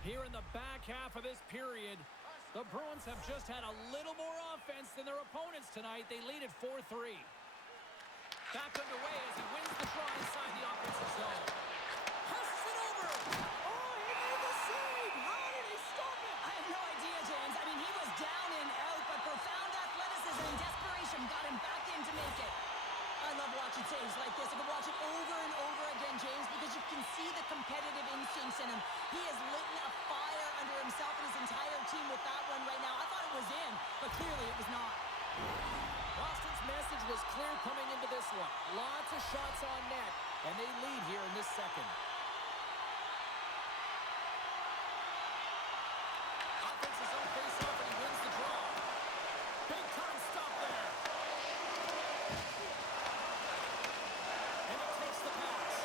Here in the back half of this period, the Bruins have just had a little more offense than their opponents tonight. They lead at 4-3. Back underway as he wins the draw inside the offensive zone. Passes it over. Oh, he made the save. How did he stop it? I have no idea, James. I mean, he was down and out, but profound athleticism and desperation got him back in to make it. I love watching saves like this. I can watch it over and over again, James, because you can see the competitive instincts in him. He has lit a fire under himself and his entire team with that one right now. I thought it was in, but clearly it was not. Boston's message was clear coming into this one. Lots of shots on net, and they lead here in this second. Offensive zone face-off, and he wins the draw. Big-time stop there. And he takes the pass.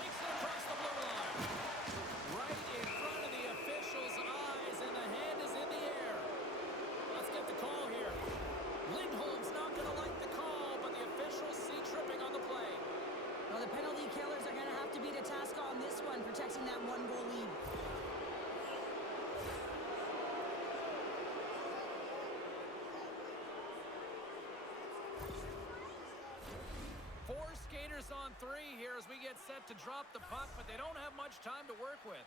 Takes it across the blue line. Right in front of the official's eyes, and the hand is in the air. Let's get the call here. Lindholm's not going to like the call, but the officials see tripping on the play. Well, the penalty killers are going to have to be to task on this one, protecting that one-goal lead. Four skaters on three here as we get set to drop the puck, but they don't have much time to work with.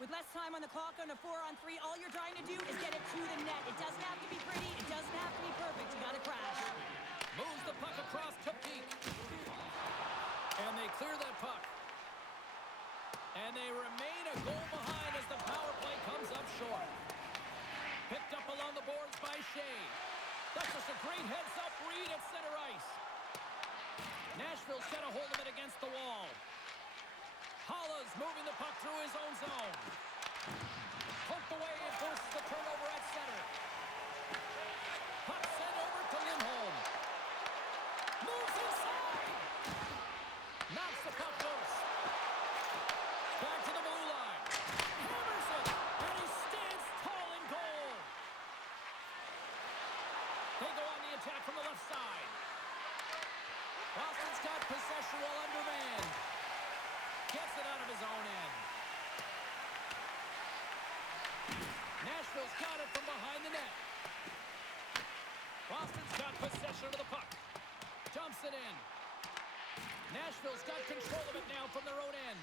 With less time on the clock on a 4-on-3, all you're trying to do is get it to the net. It doesn't have to be pretty. It doesn't have to be perfect. You got to crash. Moves the puck across to Peak. And they clear that puck. And they remain a goal behind as the power play comes up short. Picked up along the boards by Shea. That's just a great heads-up read at center ice. Nashville's got a hold of it against the wall. Holla's moving the puck through his own zone. Poked away and forces the turnover at center. Puck sent over to Lindholm. Moves inside. Knocks the puck loose. Back to the blue line. Hammers it. And he stands tall in goal. They go on the attack from the left side. Boston's got possession while undermanned. Gets it out of his own end. Nashville's got it from behind the net. Boston's got possession of the puck. Dumps it in. Nashville's got control of it now from their own end.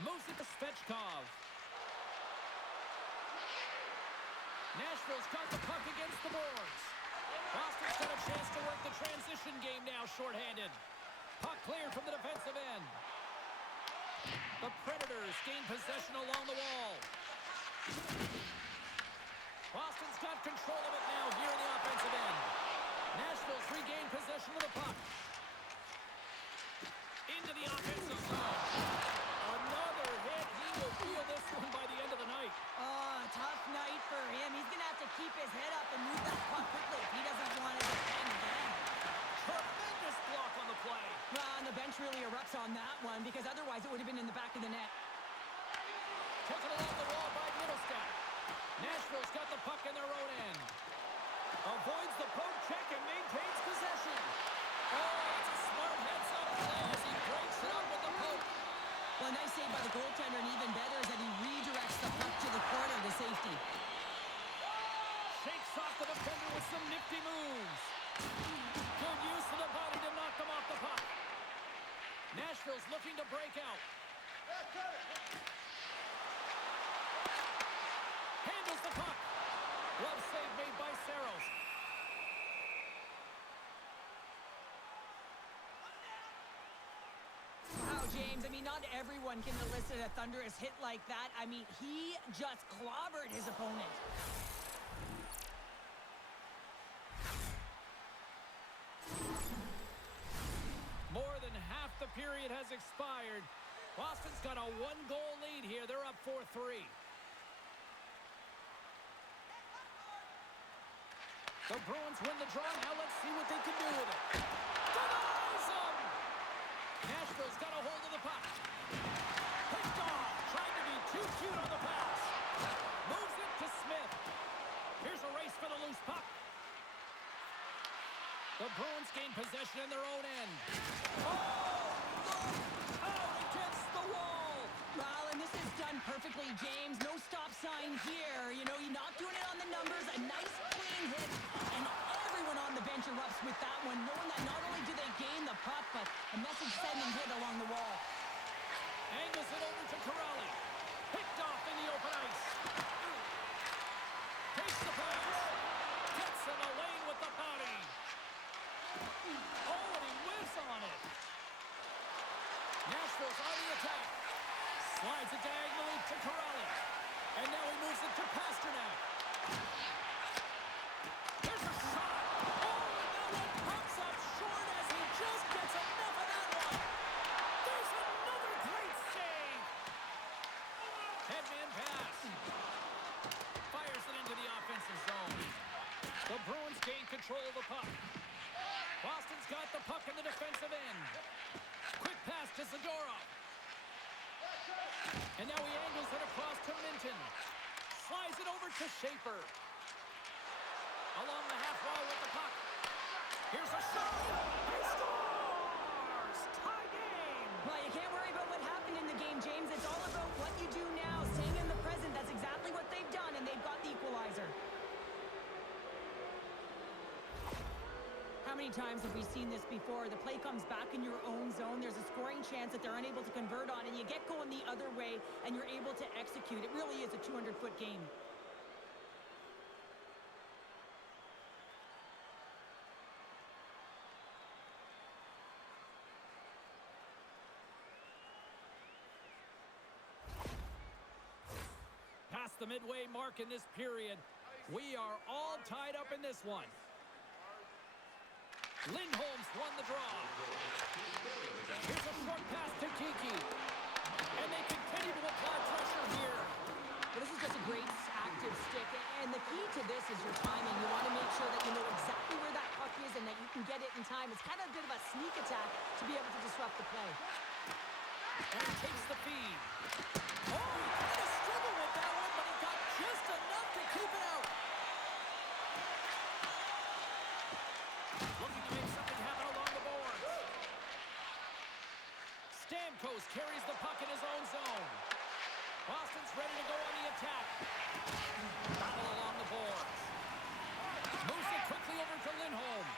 Moves it to Svechkov. Nashville's got the puck against the boards. Boston's got a chance to work the transition game now shorthanded. Puck cleared from the defensive end. The Predators gain possession along the wall. Boston's got control of it now here in the offensive end. Nashville's regained possession of the puck. Into the offensive zone. Another hit. He will feel this one by the end of the night. Oh, tough night for him. He's going to have to keep his head up and move that puck quickly if he doesn't want to defend again. Tremendous block on the play. Well, and the bench really erupts on that one because otherwise it would have been in the back of the net. Taken along the wall by Middlestat. Nashville's got the puck in their own end. Avoids the poke check and maintains possession. Oh, it's a smart heads-up play as he breaks it up with the poke. Well, a nice save by the goaltender, and even better is that he redirects the puck to the corner to safety. Shakes off the defender with some nifty moves. Good use of the body to knock them off the puck. Nashville's looking to break out. Handles the puck. Glove save made by Saros. Wow, James, I mean, not everyone can elicit a thunderous hit like that. I mean, he just clobbered his opponent. More than half the period has expired. Boston's got a one-goal lead here. They're up 4-3. The Bruins win the draw. Now let's see what they can do with it. Denies him! Nashville's got a hold of the puck. Picked off. Trying to be too cute on the pass. Moves it to Smith. Here's a race for the loose puck. The Bruins gain possession in their own end. Oh! Out against the wall! Well, and this is done perfectly, James. No stop sign here. You know, you're not doing it on the numbers. A nice, clean hit. And everyone on the bench erupts with that one, knowing that not only do they gain the puck, but a message-sending hit along the wall. Angles it over to Corrali. Picked off in the open ice. Takes the pass. Gets in the lane with the body. Oh, and he whiffs on it. Nashville's on the attack. Slides it diagonally to Corrali. And now he moves it to Pasternak. There's a shot. Oh, and that one pops up short as he just gets enough of that one. There's another great save. Headman pass. Fires it into the offensive zone. The Bruins gain control of the puck. Boston's got the puck in the defensive end. Quick pass to Zadorov. And now he angles it across to Minton. Slides it over to Schaefer. Along the half wall with the puck. Here's a shot. He scores! Tie game! Well, you can't worry about what happened in the game, James. It's all about what you do now, staying in the present. That's exactly what they've done, and they've got the equalizer. How many times have we seen this before? The play comes back in your own zone. There's a scoring chance that they're unable to convert on, and you get going the other way, and you're able to execute. It really is a 200-foot game. Past the midway mark in this period, we are all tied up in this one. Lindholm's won the draw. Here's a short pass to Kiki. And they continue to apply pressure here. Well, this is just a great active stick, and the key to this is your timing. You want to make sure that you know exactly where that puck is and that you can get it in time. It's kind of a bit of a sneak attack to be able to disrupt the play. And he takes the feed. Oh, he kind of struggled with that one, but he got just enough to keep it out. Looking to make something happen along the boards. Stamkos carries the puck in his own zone. Boston's ready to go on the attack. Battle along the boards. Moves it quickly over to Lindholm.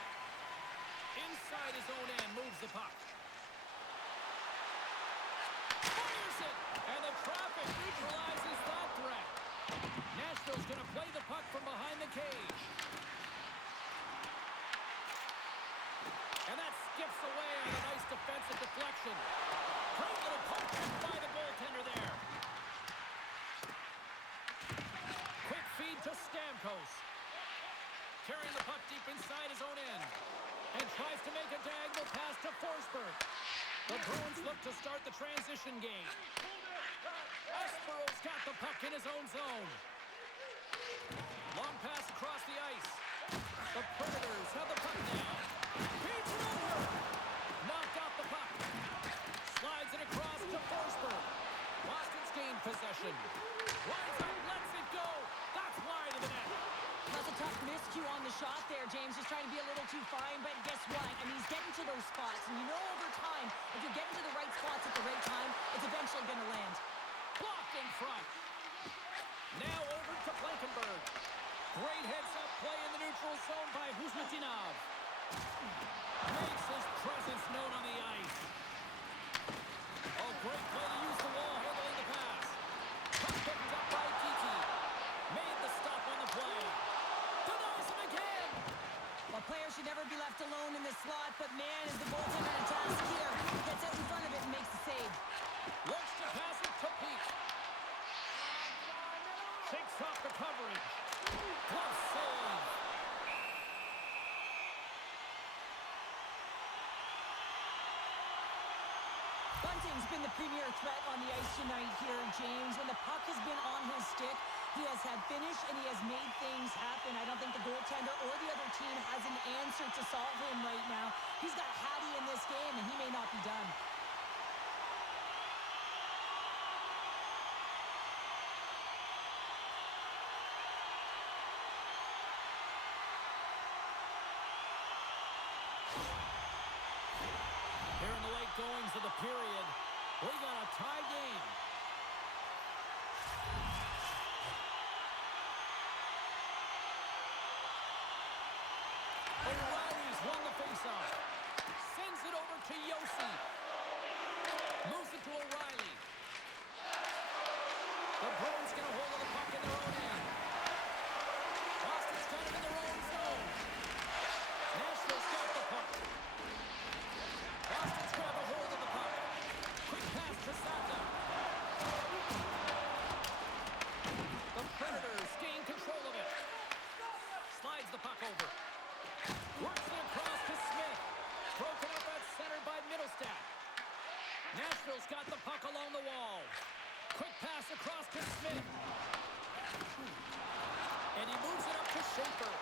Inside his own end, moves the puck. cage. And that skips away on a nice defensive deflection. Great little poke by the goaltender there. Quick feed to Stamkos. Carrying the puck deep inside his own end. And tries to make a diagonal pass to Forsberg. The Bruins look to start the transition game. Espero's got the puck in his own zone. Long pass across the ice. The Predators have the puck now. Feeds it over. Knocked off the puck. Slides it across to Forsberg. Boston's gained possession. Lines up, lets it go. That's wide of the net. That's a tough miscue on the shot there, James. Just trying to be a little too fine, but guess what? I mean, he's getting to those spots, and you know over time, if you're getting to the right spots at the right time, it's eventually going to land. Blocked in front. Now over to Blankenberg. Great heads-up play in the neutral zone by Husmatinov. Makes his presence known on the ice. Oh, great play to use the wall handling the pass. Puck picked up by Kiki. Made the stop on the play. Denies him again. Well, players should never be left alone in this slot, but man, is the goaltender in a task here. Gets out in front of it and makes the save. Looks to pass it to Peake. Shakes off the coverage. Glove save. Bunting's been the premier threat on the ice tonight here, James. When the puck has been on his stick, he has had finish and he has made things happen. I don't think the goaltender or the other team has an answer to solve him right now. He's got Hattie in this game, and he may not be done. Here in the late goings of the period, we got a tie game. O'Reilly's won the faceoff. Sends it over to Yossi. Moves it to O'Reilly. The Bruins get a hold of the puck in their own end. Boston's got it in their own zone. Nashville's got the puck. Boston's got a hold of the puck. Quick pass to Saka. The Predators gain control of it. Slides the puck over. Works it across to Smith. Broken up at center by Middlestat. Nashville's got the puck along the wall. Quick pass across to Smith. And he moves it up to Schaefer.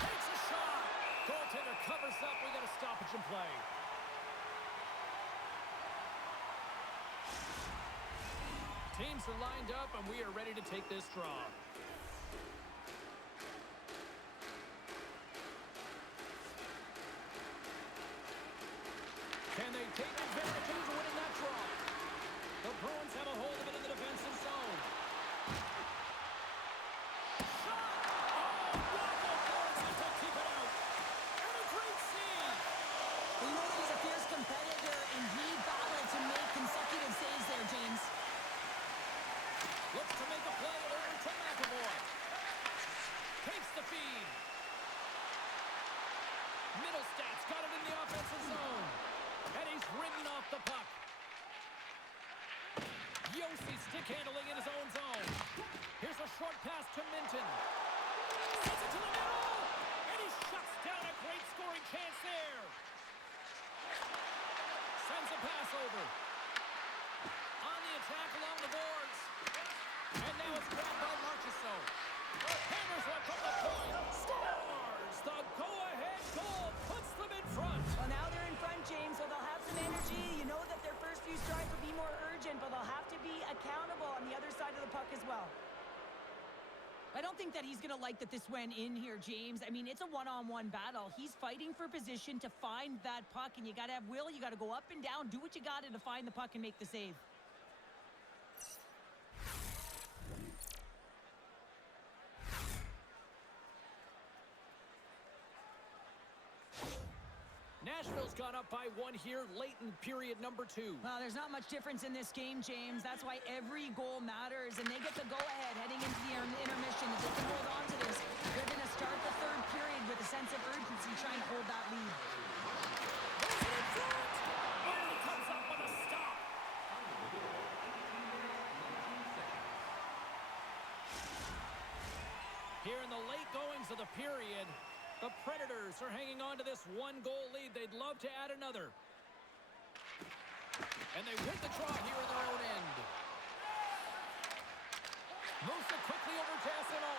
Takes a shot. Goaltender covers up. We got a stoppage in play. Teams are lined up, and we are ready to take this draw. Can they take advantage of winning that draw? The Bruins have a hold of it in the defensive zone. Shot! Oh, Waddle forces to keep it out. And a great save. Well, you know that he's a fierce competitor, and he battled to make consecutive saves there, James. Looks to make a play over to McAvoy. Takes the feed. Middlestat's got it in the offensive zone. And he's ridden off the puck. Yossi stick handling in his own zone. Here's a short pass to Minton. Sends it to the middle. And he shuts down a great scoring chance there. Sends a pass over. On the attack along the boards. And now it's grabbed by Marchessault. Hammers one from the point. Scores! The go-ahead goal puts them in front. Well, now they're in front, James, so they'll have some energy. You know that their first few strides will be more urgent, but they'll have to be accountable on the other side of the puck as well. I don't think that he's going to like that this went in here, James. I mean, it's a one-on-one battle. He's fighting for position to find that puck, and you got to have will. You got to go up and down, do what you got to find the puck and make the save. Nashville's has gone up by 1 here late in period number 2. Well, there's not much difference in this game, James. That's why every goal matters, and they get the go-ahead heading into the intermission. If they can hold on to this, they're going to start the third period with a sense of urgency trying to hold that lead. Only comes up with a stop. Here in the late goings of the period, the Predators are hanging on to this 1-goal lead. They'd love to add another. And they win the draw here in their own end. Moves it quickly over to SNO.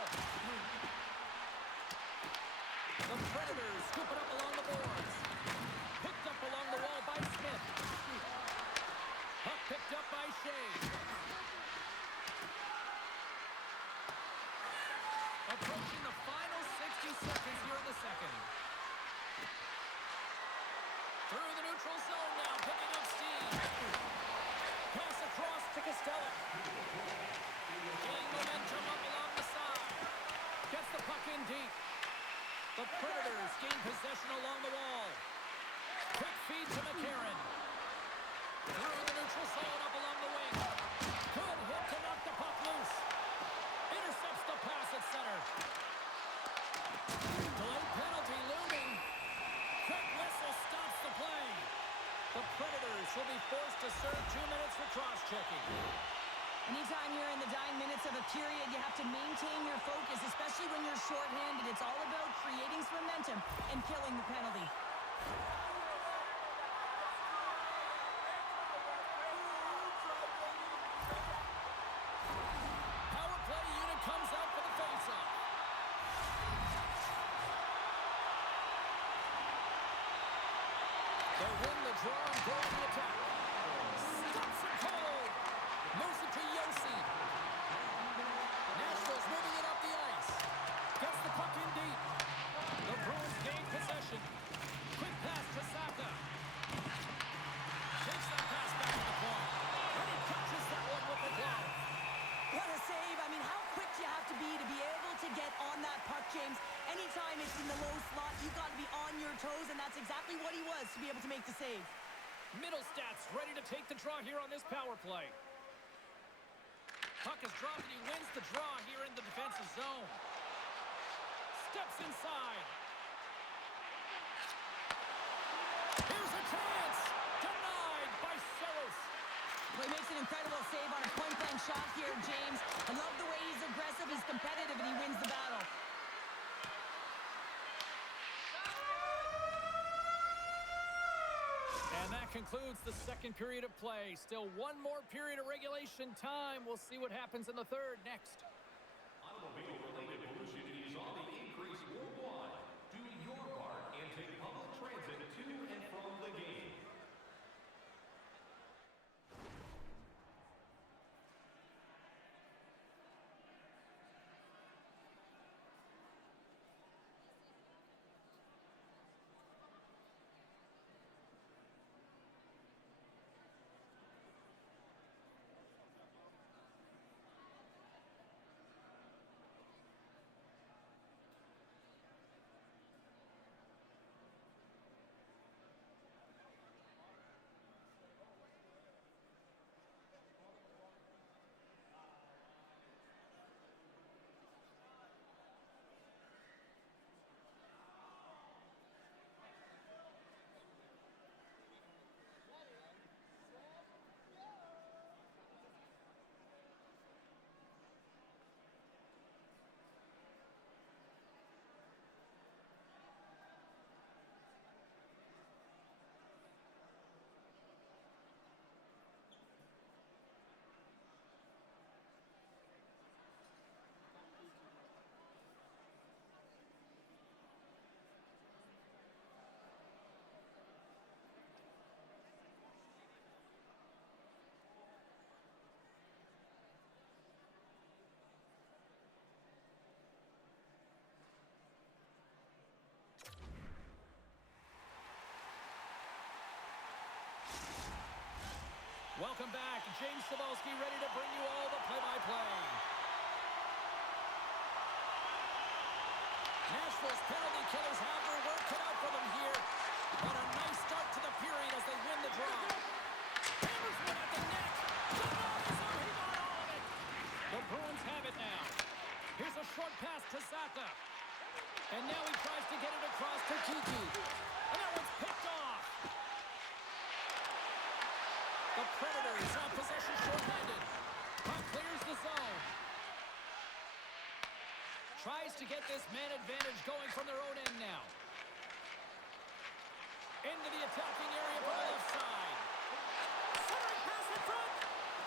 The Predators scoop it up along the boards. Picked up along the wall by Smith. Puck picked up by Shea. Approaching the final 60 seconds here in the second. Through the neutral zone now, picking up steam. Pass across to Costello. Getting momentum up along the side. Gets the puck in deep. The Predators gain possession along the wall. Quick feed to McCarron. Through the neutral zone up along the wing. Good hit to knock the puck loose. Intercepts the pass at center. Delayed penalty looming. Quick whistle stops the play. The Predators will be forced to serve 2 minutes for cross-checking. Anytime you're in the dying minutes of a period, you have to maintain your focus, especially when you're shorthanded. It's all about creating some momentum and killing the penalty. Power play unit comes out for the face-off. They win the draw and go on the attack. Stops it cold. Moves it to Yossi. Nashville's moving it up the ice. Gets the puck in deep. The Bruins gain possession. Quick pass to Saka. Takes that pass back to the point. And he catches that one with the glove. What a save. I mean, how quick you have to be able to get on that puck, James. Anytime it's in the low slot, you've got to be on your toes, and that's exactly what he was to be able to make the save. Middlestats ready to take the draw here on this power play. Puck is dropped and he wins the draw here in the defensive zone. Steps inside. Here's a chance. Denied by Saros. Well, he makes an incredible save on a point-blank shot here, James. I love the way he's aggressive, he's competitive, and he wins the battle. And that concludes the second period of play. Still one more period of regulation time. We'll see what happens in the third next. Automobile-related pollution is on the increase worldwide. Do your part and take public transit to and from the game. Welcome back. James Cebulski ready to bring you all the play-by-play. Nashville's penalty killers have their work cut out for them here. What a nice start to the period as they win the draw. Hammers one at the net. He got all of it. The Bruins have it now. Here's a short pass to Saka. And now he tries to get it across to Kiki. And that one's picked off. The Predators have possession shorthanded. Puck clears the zone. Tries to get this man advantage going from their own end now. Into the attacking area from the left side. Centering pass in front.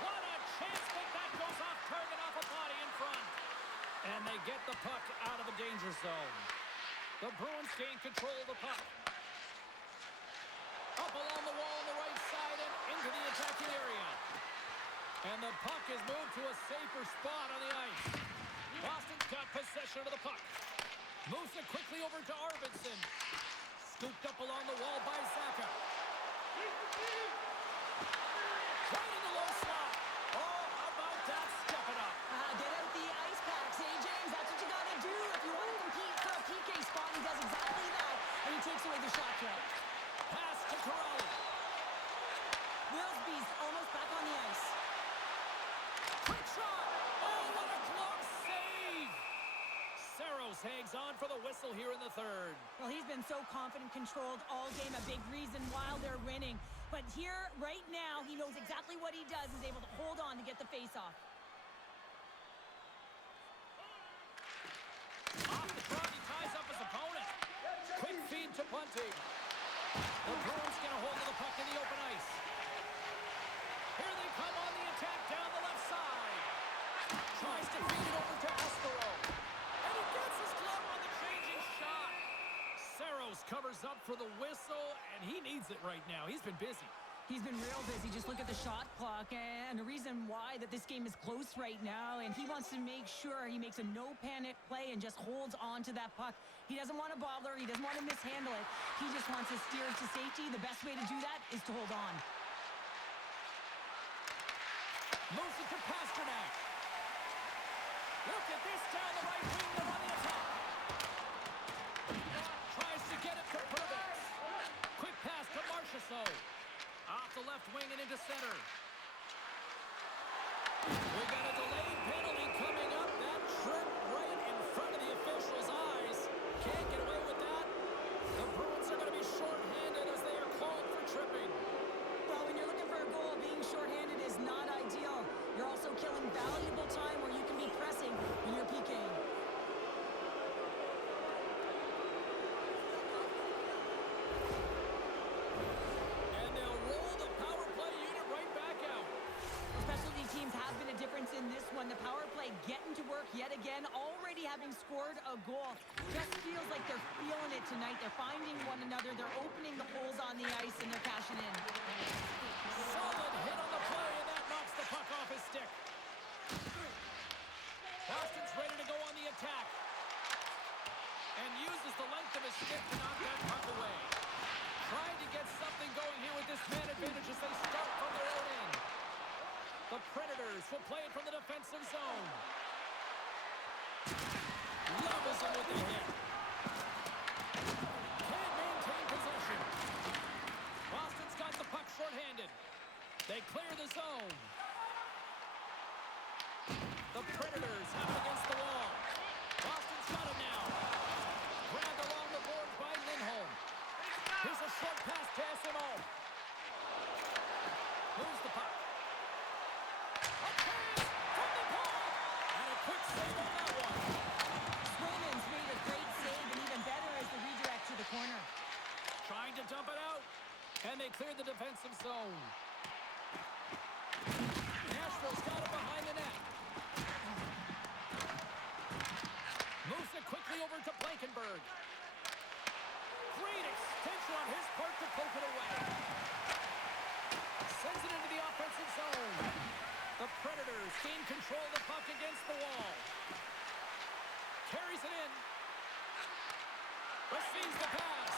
What a chance, but that goes off target off a body in front. And they get the puck out of the danger zone. The Bruins gain control of the puck. Up along the wall on the right side and into the attacking area. And the puck is moved to a safer spot on the ice. Boston's got possession of the puck. Moves it quickly over to Arvidsson. Scooped up along the wall by Saka. Right in the low slot. Oh, how about that? Step it up. Get out the ice packs, hey, James? That's what you got to do if you want to compete for a PK spot. He does exactly that, and he takes away the shot threat. Pass to Corrali. Willsby's almost back on the ice. Quick shot. Oh, what a close save. Saros hangs on for the whistle here in the third. Well, he's been so confident, controlled all game, a big reason why they're winning. But here, right now, he knows exactly what he does. He's able to hold on to get the face-off. Off the front, he ties up his opponent. Quick feed to Bunting. The Bruins get a hold of the puck in the open ice. Here they come on the attack down the left side. Tries to feed it over to Estero. And he gets his glove on the changing shot. Saros covers up for the whistle, and he needs it right now. He's been busy. He's been real busy. Just look at the shot clock, and the reason why that this game is close right now, and he wants to make sure he makes a no-panic play and just holds on to that puck. He doesn't want to bobble. He doesn't want to mishandle it. He just wants to steer to safety. The best way to do that is to hold on. Moves it to Pasternak. Look at this down the right wing. They're on the attack. Tries to get it to Perbix. Quick pass to Marchessault. Off the left wing and into center. We got a delayed penalty coming up. That trip right in front of the official's eyes. Can't get away with that. The Bruins are going to be shorthanded as they are called for tripping. Well, when you're looking for a goal, being shorthanded is not ideal. You're also killing valuable time where you can be pressing when you're PKing. And they'll roll the power play unit right back out. Specialty teams have been a difference in this one. The power play getting to work yet again, already having scored a goal. Just feels like they're feeling it tonight. They're finding one another. They're opening the holes on the ice, and they're cashing in. Solid hit on the play, and that knocks the puck off his stick. Boston's ready to go on the attack. And uses the length of his stick to knock that puck away. Trying to get something going here with this man advantage as they start from their own end. The Predators will play it from the defensive zone. Levels him with the hit. Can't maintain possession. Boston's got the puck shorthanded. They clear the zone. The Predators have it against the wall. Boston's got it now. Grabbed along the boards by Lindholm. Here's a short pass to SMO. Moves the puck. A chance from the point. And a quick save on that one. Swayman's made a great save, and even better as the redirect to the corner. Trying to dump it out. And they clear the defensive zone. Nashville's got it behind the net. Moves it quickly over to Blankenberg. Great extension on his part to poke it away. Sends it into the offensive zone. The Predators gain control of the puck against the wall. Carries it in. Receives the pass.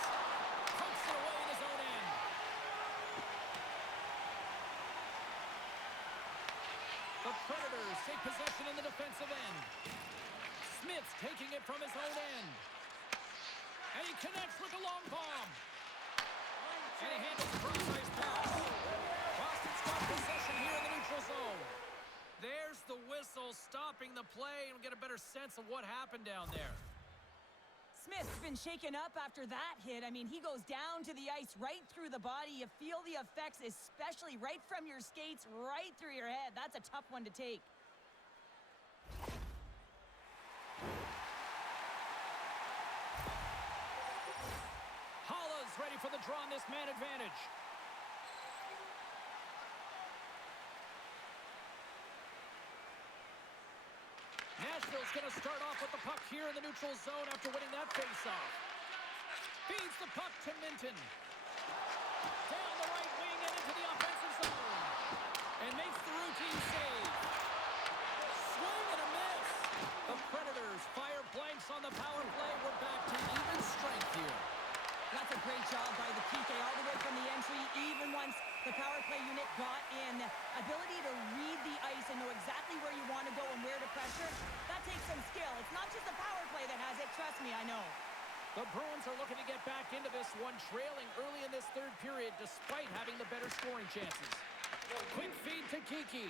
Pumps it away in his own end. The Predators take possession in the defensive end. Smith's taking it from his own end. And he connects with a long bomb. And he handles the cross-ice pass. Boston's got possession here in the neutral zone. There's the whistle stopping the play, and we'll get a better sense of what happened down there. Smith's been shaken up after that hit. I mean, he goes down to the ice right through the body. You feel the effects, especially right from your skates, right through your head. That's a tough one to take. Holla's ready for the draw on this man advantage. Nashville's going to start off with the puck here in the neutral zone after winning that faceoff. Feeds the puck to Minton. Down the right wing and into the offensive zone. And makes the routine save. Swing and a miss. The Predators fire blanks on the power play. We're back to even strength here. That's a great job by the PK all the way from the entry, even once the power play unit got in. Ability to read the ice and know exactly where you want to go and where to pressure, that takes some skill. It's not just the power play that has it, trust me, I know. The Bruins are looking to get back into this one, trailing early in this third period despite having the better scoring chances. Quick feed to Kiki.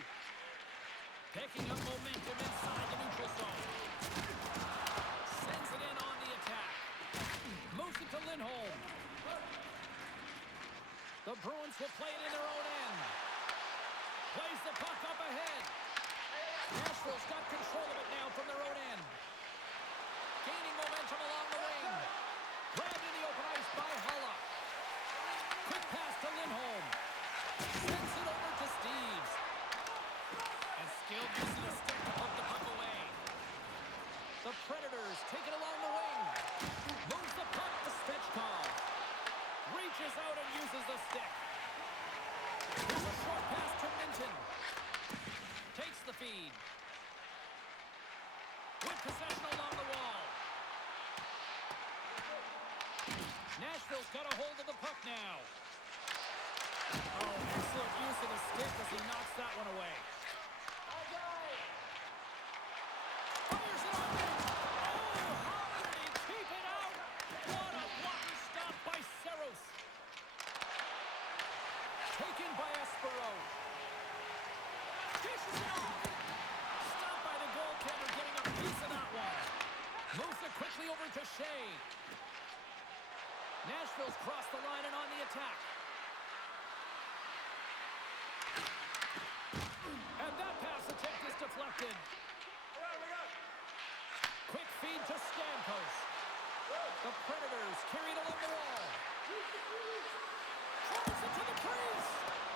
Picking up momentum inside the neutral zone. Sends it in on the attack. Moves it to Lindholm. The Bruins will play it in their own end. Plays the puck up ahead. Nashville's got control of it now from their own end. Gaining momentum along the wing. Grabbed in the open ice by Holla. Quick pass to Lindholm. Sends it over to Steves. And skilled use of the stick to poke the puck away. The Predators take it along the wing. Moves the puck to Svechkov. Reaches out and uses the stick. Here's a short pass to Minton. Takes the feed. With possession along the wall. Nashville's got a hold of the puck now. Oh, excellent use of the stick as he knocks that one away. Fires it on net. Oh, how did he keep it out? What a blocker stop by Saros. Taken by Espero. Dishes it off. Stopped by the goaltender, getting a piece of that one. Moves it quickly over to Shea. Nashville's crossed the line and on the attack. And that pass attempt is deflected. Quick feed to Stamkos. The Predators carry it along the wall. Drives it to the crease.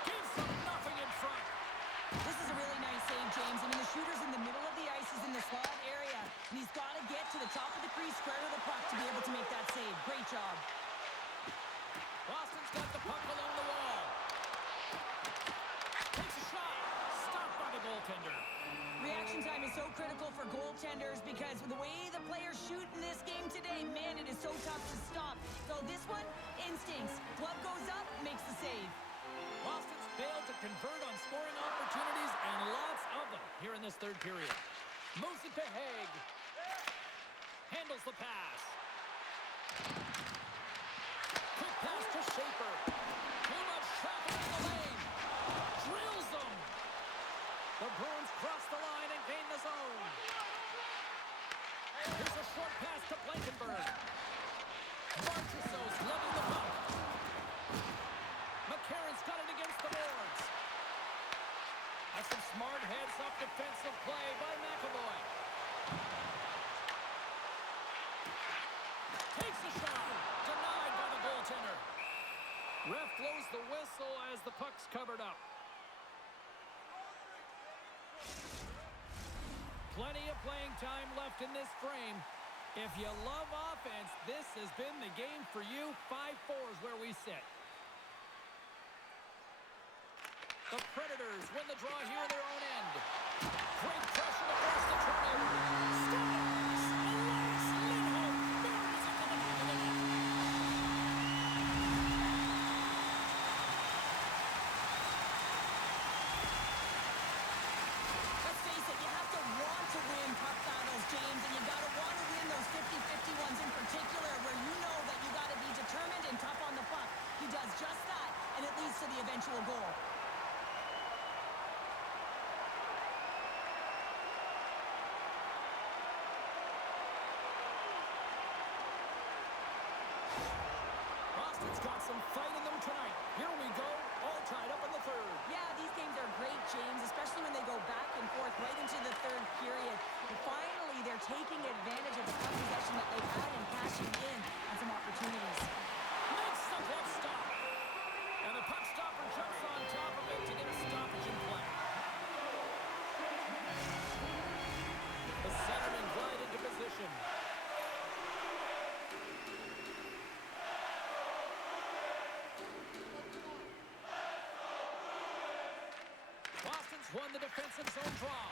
Gives them nothing in front. This is a really nice save, James. I mean, the shooter's in the middle of the ice. He's in the slot area. And he's got to get to the top of the crease, square to the puck to be able to make that save. Great job. Boston's got the puck along the wall. Takes a shot. Stopped by the goaltender. Reaction time is so critical for goaltenders because the way the players shoot in this game today, man, it is so tough to stop. So this one, instincts. Glove goes up, makes the save. Boston's failed to convert on scoring opportunities, and lots of them here in this third period. Moves it to Haig. Handles the pass. Quick pass to Schaefer. Too much traffic in the lane. Drills them. The Bruins cross the line and gain the zone. Here's a short pass to Blankenberg. Marchessault's level the puck. McCarron's got it against the boards. That's some smart heads-up defensive play by McAvoy. Takes the shot. Denied by the goaltender. Ref blows the whistle as the puck's covered up. Plenty of playing time left in this frame. If you love offense, this has been the game for you. 5-4 is where we sit. The Predators win the draw here in their own end. Great pressure to force the turnover. Steps! Elias Lindholm buries it to the back of the net. Let's face it, you have to want to win puck battles, James, and you got to want to win those 50-50 ones in particular where you know that you got to be determined and tough on the puck. He does just that. some fight in them tonight. Here we go, all tied up in the third. Yeah, these games are great, James, especially when they go back and forth right into the third period. And finally, they're taking advantage of the puck possession that they've had and cashing in on some opportunities. Makes the glove stop. And the puck stopper jumps on top of it to get a stoppage in play. The centerman glide into position. Boston's won the defensive zone draw.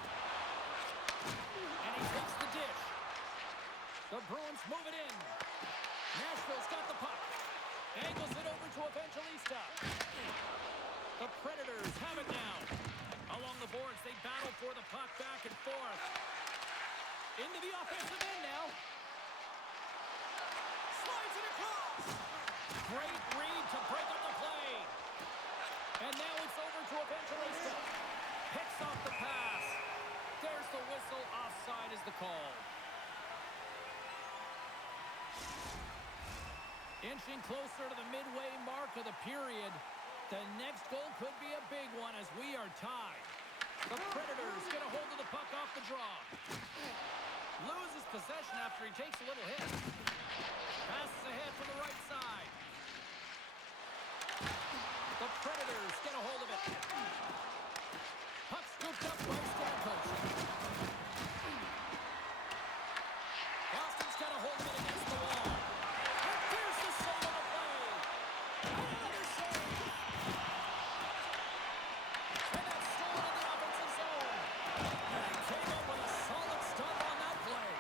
And he takes the dish. The Bruins move it in. Nashville's got the puck. Angles it over to Evangelista. The Predators have it now. Along the boards, they battle for the puck back and forth. Into the offensive end now. Slides it across. Great read to break up the play. And now it's over to Evangelista. Picks off the pass. There's the whistle. Offside is the call. Inching closer to the midway mark of the period. The next goal could be a big one as we are tied. The Predators get a hold of the puck off the draw. Loses possession after he takes a little hit. Passes ahead from the right side. The Predators get a hold of it. Puck scooped up by Stamkos. Boston's got a hold of it against the wall. And here's the save on the play. Another save. And that's stolen in the offensive zone. And he came up with a solid stop on that play.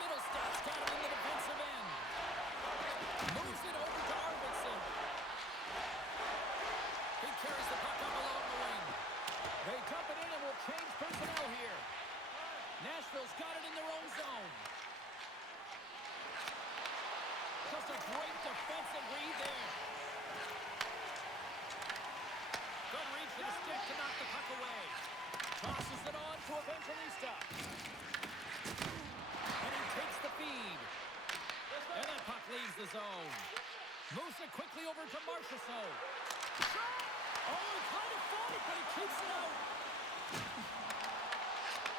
Middlestad's got him in the defensive end. Moves it over to Arvidsson. He carries the puck up along the wing. They dump it in and will change personnel here. Nashville's got it in their own zone. Just a great defensive read there. Good reach for the stick to knock the puck away. Tosses it on to Evangelista. And he takes the feed. And that puck leaves the zone. Moves it quickly over to Marchessault. Oh, he kind of fought it, but he keeps it out.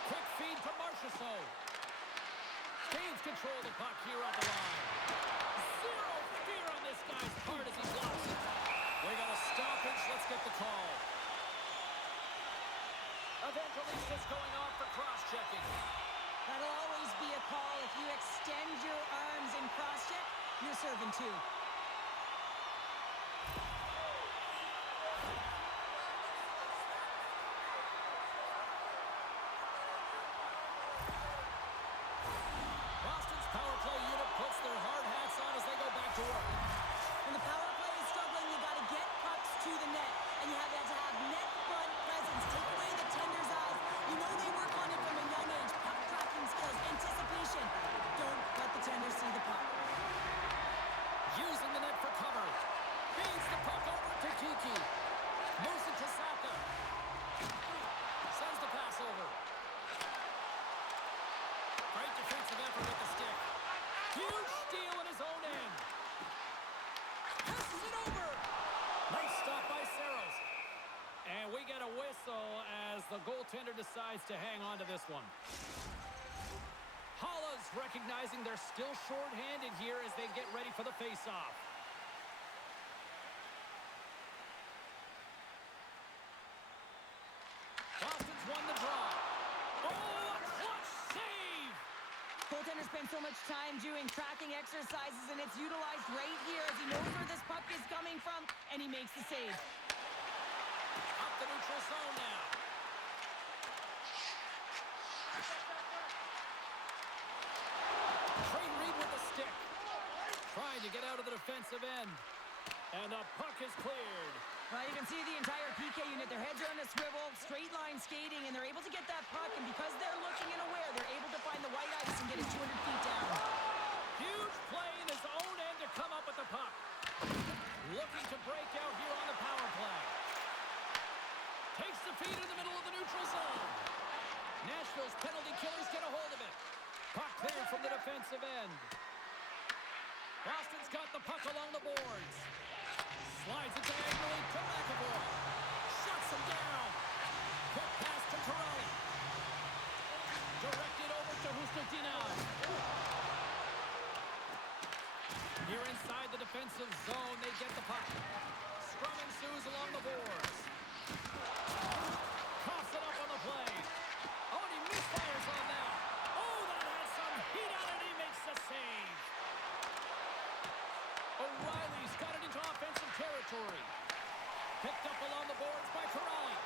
Quick feed to Marchessault. Gains control of the puck here on the line. Zero fear on this guy's part as he blocks it. We got a stoppage. Let's get the call. Evangelista's going off for cross-checking. That'll always be a call. If you extend your arms in cross-check, you're serving two. Boston's power play unit puts their hard hats on as they go back to work. When the power play is struggling, you got to get pucks to the net, and you have to have net front presence. Take away the tender's eyes. You know they work on it from a young age. Puck tracking skills, anticipation. Don't let the tender see the puck. Using the net for cover. Feeds the puck over to Kiki. Moves it to Saka. Sends the pass over. Great defensive effort with the stick. Huge steal in his own end. Passes it over. Nice stop by Saros. And we get a whistle as the goaltender decides to hang on to this one. Halla's recognizing they're still short-handed here as they get ready for the face-off. Boston's won the draw. Oh, a clutch save! Goaltender spends so much time doing tracking exercises, and it's utilized right here as he knows where this puck is coming from, and he makes the save. Up the neutral zone now. Trade Reed with the stick. Trying to get out of the defensive end. And the puck is cleared. Well, you can see the entire PK unit. Their heads are on a swivel, straight line skating, and they're able to get that puck. And because they're looking and aware, they're able to find the white ice and get it 200 feet down. Huge play in his own end to come up with the puck. Looking to break out here on the power play. Takes the feed in the middle of the neutral zone. Nashville's penalty killers get a hold of it. Puck cleared from the defensive end. Boston's got the puck along the boards. Slides it diagonally to McAvoy. Shuts him down. Quick pass to Corrali. Directed over to Hustutinav. Here inside the defensive zone, they get the puck. Scrum ensues along the boards. Coughs it up on the play. Oh, and he misfires on that. Oh, that has some heat on it. He makes the save. O'Reilly's got it into offensive territory. Picked up along the boards by Corrali.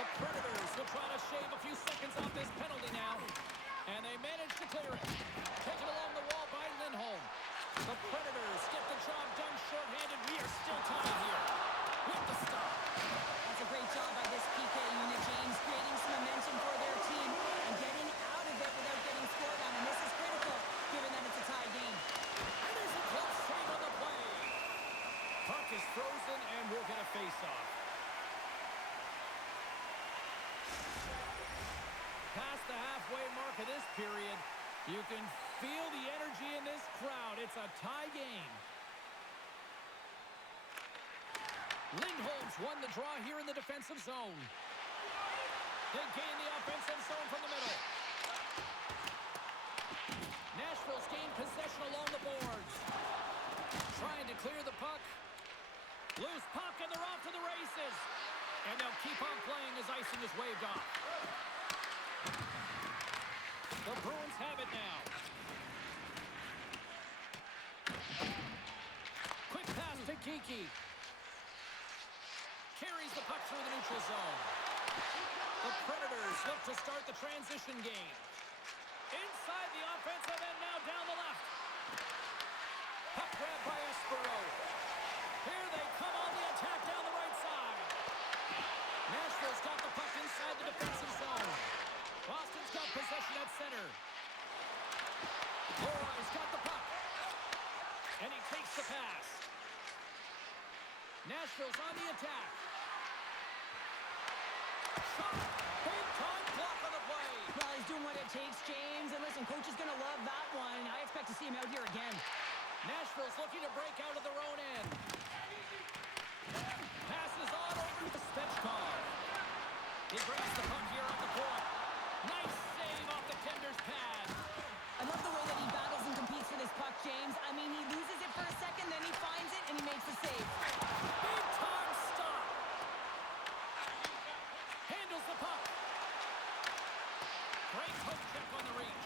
The Predators will try to shave a few seconds off this penalty now. And they manage to clear it. Taken along the wall by Lindholm. The Predators get the job done shorthanded. We are still tied here. With the stop. That's a great job by this PK unit, James, creating some momentum for their team and getting out of it without getting scored on. And this is critical, given that it's a tie game. And there's a close save on the play. Puck is frozen, and we'll get a face-off. Past the halfway mark of this period, you can feel the energy in this crowd. It's a tie game. Lindholm's won the draw here in the defensive zone. They gain the offensive zone from the middle. Nashville's gained possession along the boards. Trying to clear the puck. Loose puck, and they're off to the races. And they'll keep on playing as icing is waved off. The Bruins have it now. Quick pass to Kiki. Carries the puck through the neutral zone. The Predators look to start the transition game. Inside the offensive end now down the left. Puck grab by Espero. Here they come on the attack down the right side. Nashville's got the puck inside the defensive zone. Boston's got possession at center. Lorai's got the puck. And he takes the pass. Nashville's on the attack. Shot. Big time block on the play. Well, he's doing what it takes, James. And listen, coach is going to love that one. I expect to see him out here again. Nashville's looking to break out of their own end. Passes on over to Svechkov. He grabs the puck here on the point. Nice save off the tender's pad. I love the way that he battles and competes for this puck, James. I mean, he loses it for a second, then he finds it, and he makes the save. Big time stop. Handles the puck. Great poke check on the reach.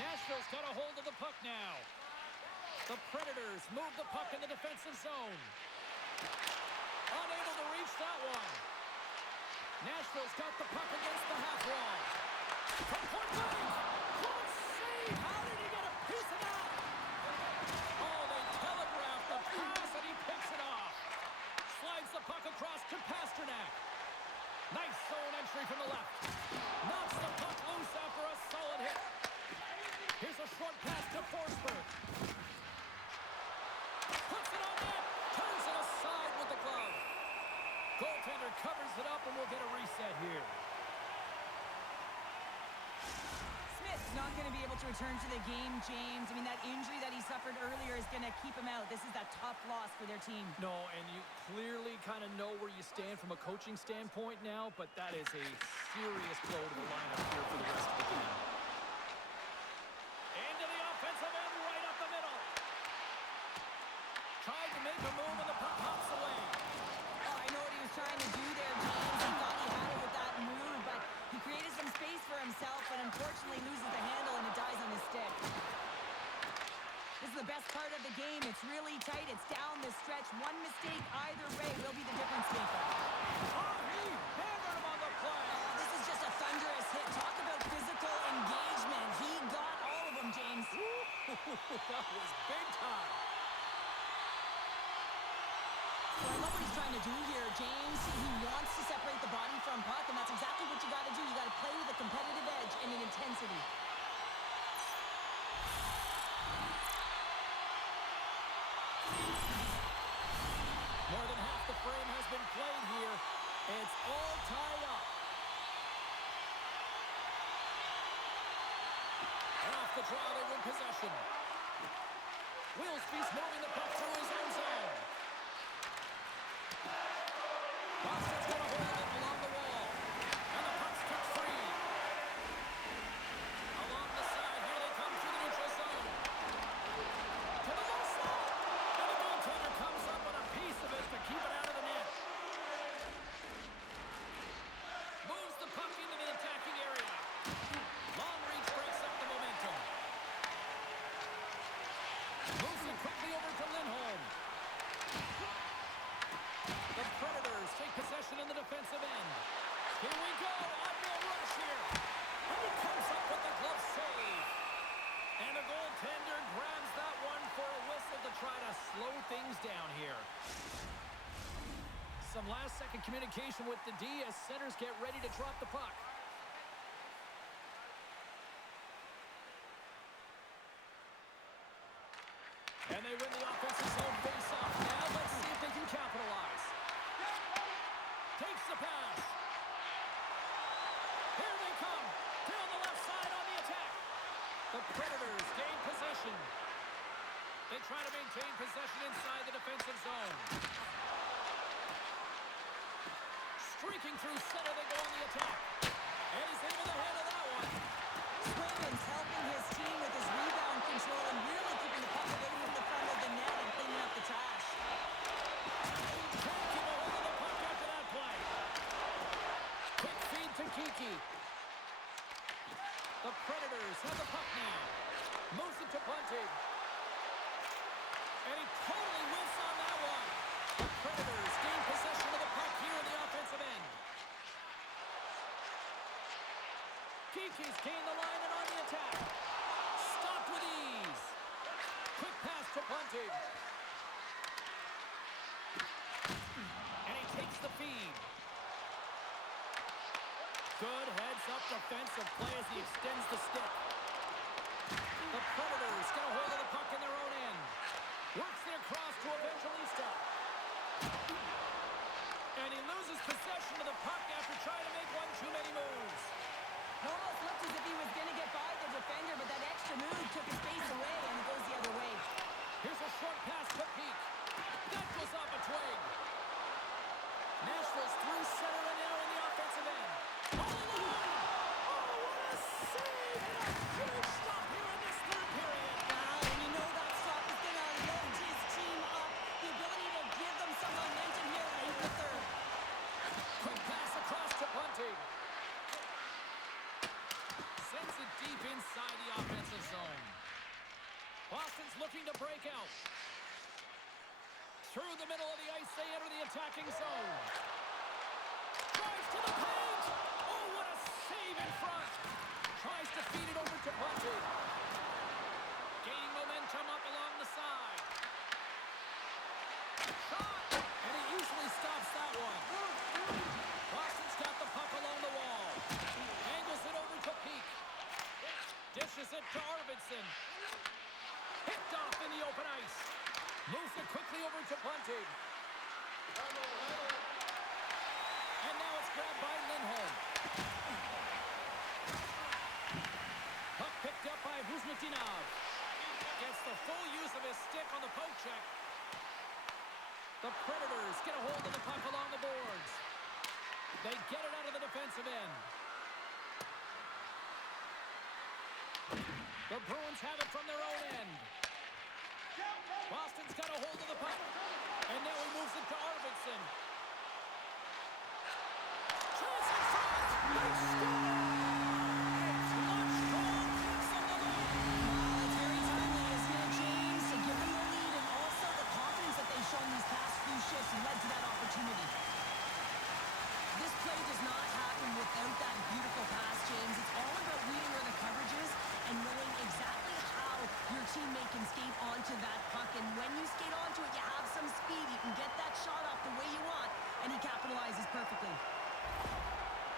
Nashville's got a hold of the puck now. The Predators move the puck in the defensive zone. Unable to reach that one. Nashville's got the puck against the half wall. From point blank. Close save. How did he get a piece of that? Oh, they telegraphed the pass, and he picks it off. Slides the puck across to Pasternak. Nice zone entry from the left. Knocks the puck loose after a solid hit. Here's a short pass to Forsberg. Puts it on net. Turns it aside with the glove. Goaltender covers it up, and we'll get a reset here. Smith's not going to be able to return to the game, James. I mean, that injury that he suffered earlier is going to keep him out. This is a tough loss for their team. No, and you clearly kind of know where you stand from a coaching standpoint now, but that is a serious blow to the lineup here for the rest of the game. Into the offensive end, right up the middle. Tried to make a move, and the puck hops away. Oh, I know what he was trying to do there, James. He thought he had it with that move, but he created some space for himself, but unfortunately loses the handle, and it dies on his stick. This is the best part of the game. It's really tight. It's down the stretch. One mistake either way will be the difference maker. Oh, he hammered him on the play. Oh, this is just a thunderous hit. Talk about physical engagement. He got all of them, James. That was big time. Well, I love what he's trying to do here, James. He wants to separate the body from puck, and that's exactly what you got to do. You got to play with a competitive edge and an intensity. More than half the frame has been played here. It's all tied up. the draw. They win possession. Wilsby's moving the puck through his own zone. Boston's got a hold of it along the wall. And the puck's kicked free. Along the side, here they come through the neutral zone. To the low slot. And the goaltender comes up with a piece of it to keep it out of the net. Moves the puck into the attacking area. Long reach breaks up the momentum. Moves it quickly over to Lindholm. The Predators take possession in the defensive end. Here we go. Uphill rush here. And he comes up with the glove save. And the goaltender grabs that one for a whistle to try to slow things down here. Some last-second communication with the D as centers get ready to drop the puck. And they win the offensive zone face-off. Now let's see if they can capitalize. Takes the pass. Here they come. Down the left side on the attack. The Predators gain possession. They try to maintain possession inside the defensive zone. Streaking through center, they go on the attack. And he's into the head of that one. Swayman's helping his team with his rebound control and really keeping the puck away from the front of the net and cleaning up the trash. Can't keep a hold of the puck after that play. Quick feed to Kiki. The Predators have the puck now. Moves it to Bunting. And he totally whiffs on that one. The Predators gain possession of the puck here in the offensive end. Kiki's gained the line and on the attack. Stopped with ease. Quick pass to Bunting. And he takes the feed. Good heads-up defensive play as he extends the stick. The Predators get a hold of the puck in their own end. Works it across to Evangelista. And he loses possession of the puck after trying to make one too many moves. It almost looked as if he was going to get by the defender, but that extra move took his face away and it goes the other way. Here's a short pass to Peak. That goes off a twig. Nashville's through center and now in the offensive end. All alone! Oh, what a save! And a huge stop here in this third period. Wow, and you know that stop is going to load his team up. The ability to give them some momentum here late in the third. Quick pass across to Bunting. Sends it deep inside the offensive zone. Boston's looking to break out. Through the middle of the ice, they enter the attacking zone. Drives to the paint! Oh, what a save in front! Tries to feed it over to Bunting. Gaining momentum up along the side. Shot! And he easily stops that one. Boston's got the puck along the wall. Angles it over to Peak. Dishes it to Arvidsson. Picked off in the open ice. Moves it quickly over to Bunting. And now it's grabbed by Lindholm. Puck picked up by Huzmatinov. Gets the full use of his stick on the poke check. The Predators get a hold of the puck along the boards. They get it out of the defensive end. The Bruins have it from their own end. Boston's got a hold of the puck. And now he moves it to Arvidsson. Chance in front! They score! Clutch goal keeps them alive. It's very timely as here, James, to give them the lead and also the confidence that they've shown these past few shifts led to that opportunity. This play does not happen without that beautiful pass, James. It's all about reading where the coverage is and knowing exactly how your teammate can skate onto that puck. And when you skate onto it, you have some speed. You can get that shot off the way you want, and he capitalizes perfectly.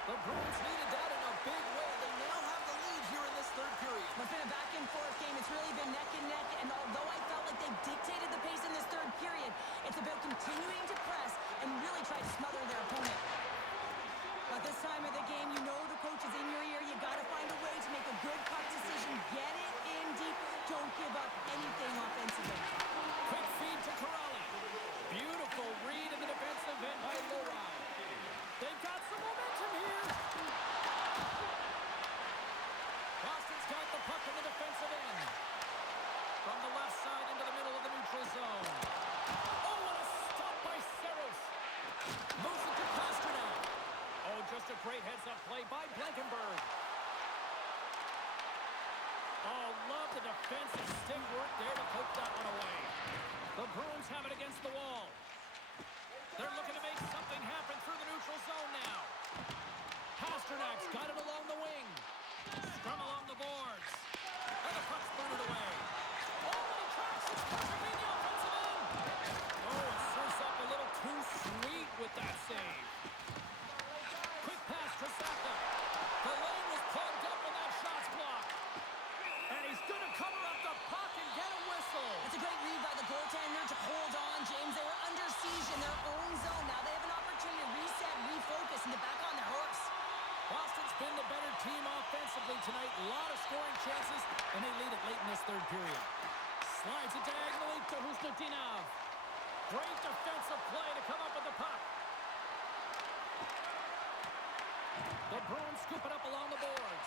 The Bruins needed that in a big way. They now have the lead here in this third period. It's been a back-and-forth game. It's really been neck and neck. And although I felt like they dictated the pace in this third period, it's about continuing to press and really try to smother their opponent. But this time of the game, you know the coach is in your ear. You got to find a way to make a good puck decision, get it in deep. Don't give up anything offensively. Quick feed to Corrali. Beautiful read in the defensive end by Lowry. They've got some momentum here. Boston's got the puck in the defensive end. From the left side into the middle of the neutral zone. Oh, what a stop by Saros. Moves it to Pastrnak. Oh, just a great heads-up play by Blankenberg. Oh, love the defensive stick work there to poke that one away. The Bruins have it against the wall. They're looking to make something happen through the neutral zone now. Pasternak's got it along the wing. Scrum along the boards. And the puck's booted away. Oh, and he tracks it perfectly in the offensive end. Oh, it serves up a little too sweet with that save. Quick pass to Saka. The lane was plugged up and that shot's blocked. And he's going to cover up the puck and get a whistle. That's a great read by the goaltender to hold on, James. They were under siege in their own zone. Now they have an opportunity to reset, refocus, and get back on their horse. Boston's been the better team offensively tonight. A lot of scoring chances, and they lead it late in this third period. Slides it diagonally to Husnutinov. Great defensive play to come up with the puck. The Bruins scoop it up along the boards.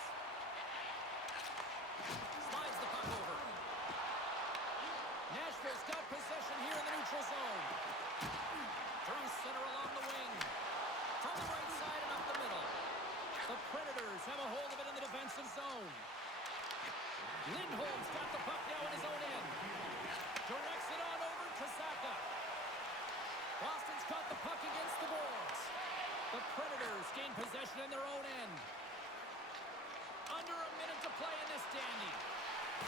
Slides the puck over. Nashville's got possession here in the neutral zone. Through center along the wing. From the right side and up the middle. The Predators have a hold of it in the defensive zone. Lindholm's got the puck now in his own end. Directs it on over to Saka. Boston's got the puck against the boards. The Predators gain possession in their own end. Under a minute to play in this dandy.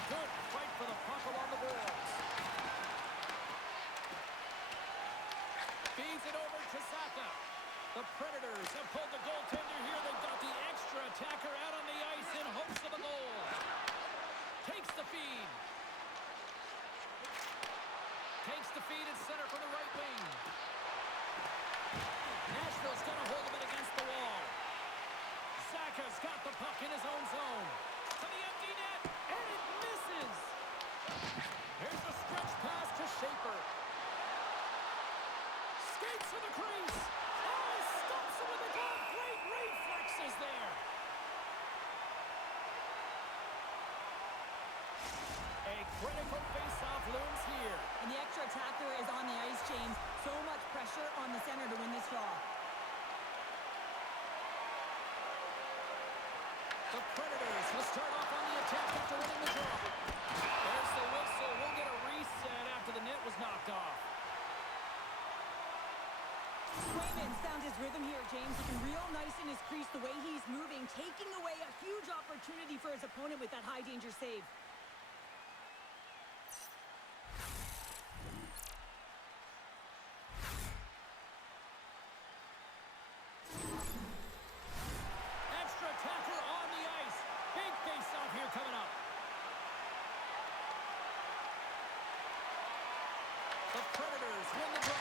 Good fight for the puck along the boards. Feeds it over to Saka. The Predators have pulled the goaltender here. They've got the extra attacker out on the ice in hopes of a goal. Takes the feed. Takes the feed at center from the right wing. Nashville's got a hold of it against the wall. Saka's got the puck in his own zone. To the empty net, and it misses. Here's a stretch pass to Schaefer. Skates to the crease. Oh, he stops it with a glove. Great reflexes there. A critical face-off looms here. And the extra attacker is on the ice, James. So much pressure on the center to win this draw. The Predators will start off on the attack after winning the draw. There's the whistle. We'll get a reset after the net was knocked off. Swayman's found his rhythm here, James. Looking real nice in his crease, the way he's moving, taking away a huge opportunity for his opponent with that high-danger save. Extra attacker on the ice. Big face-off here coming up. The Predators win the draw.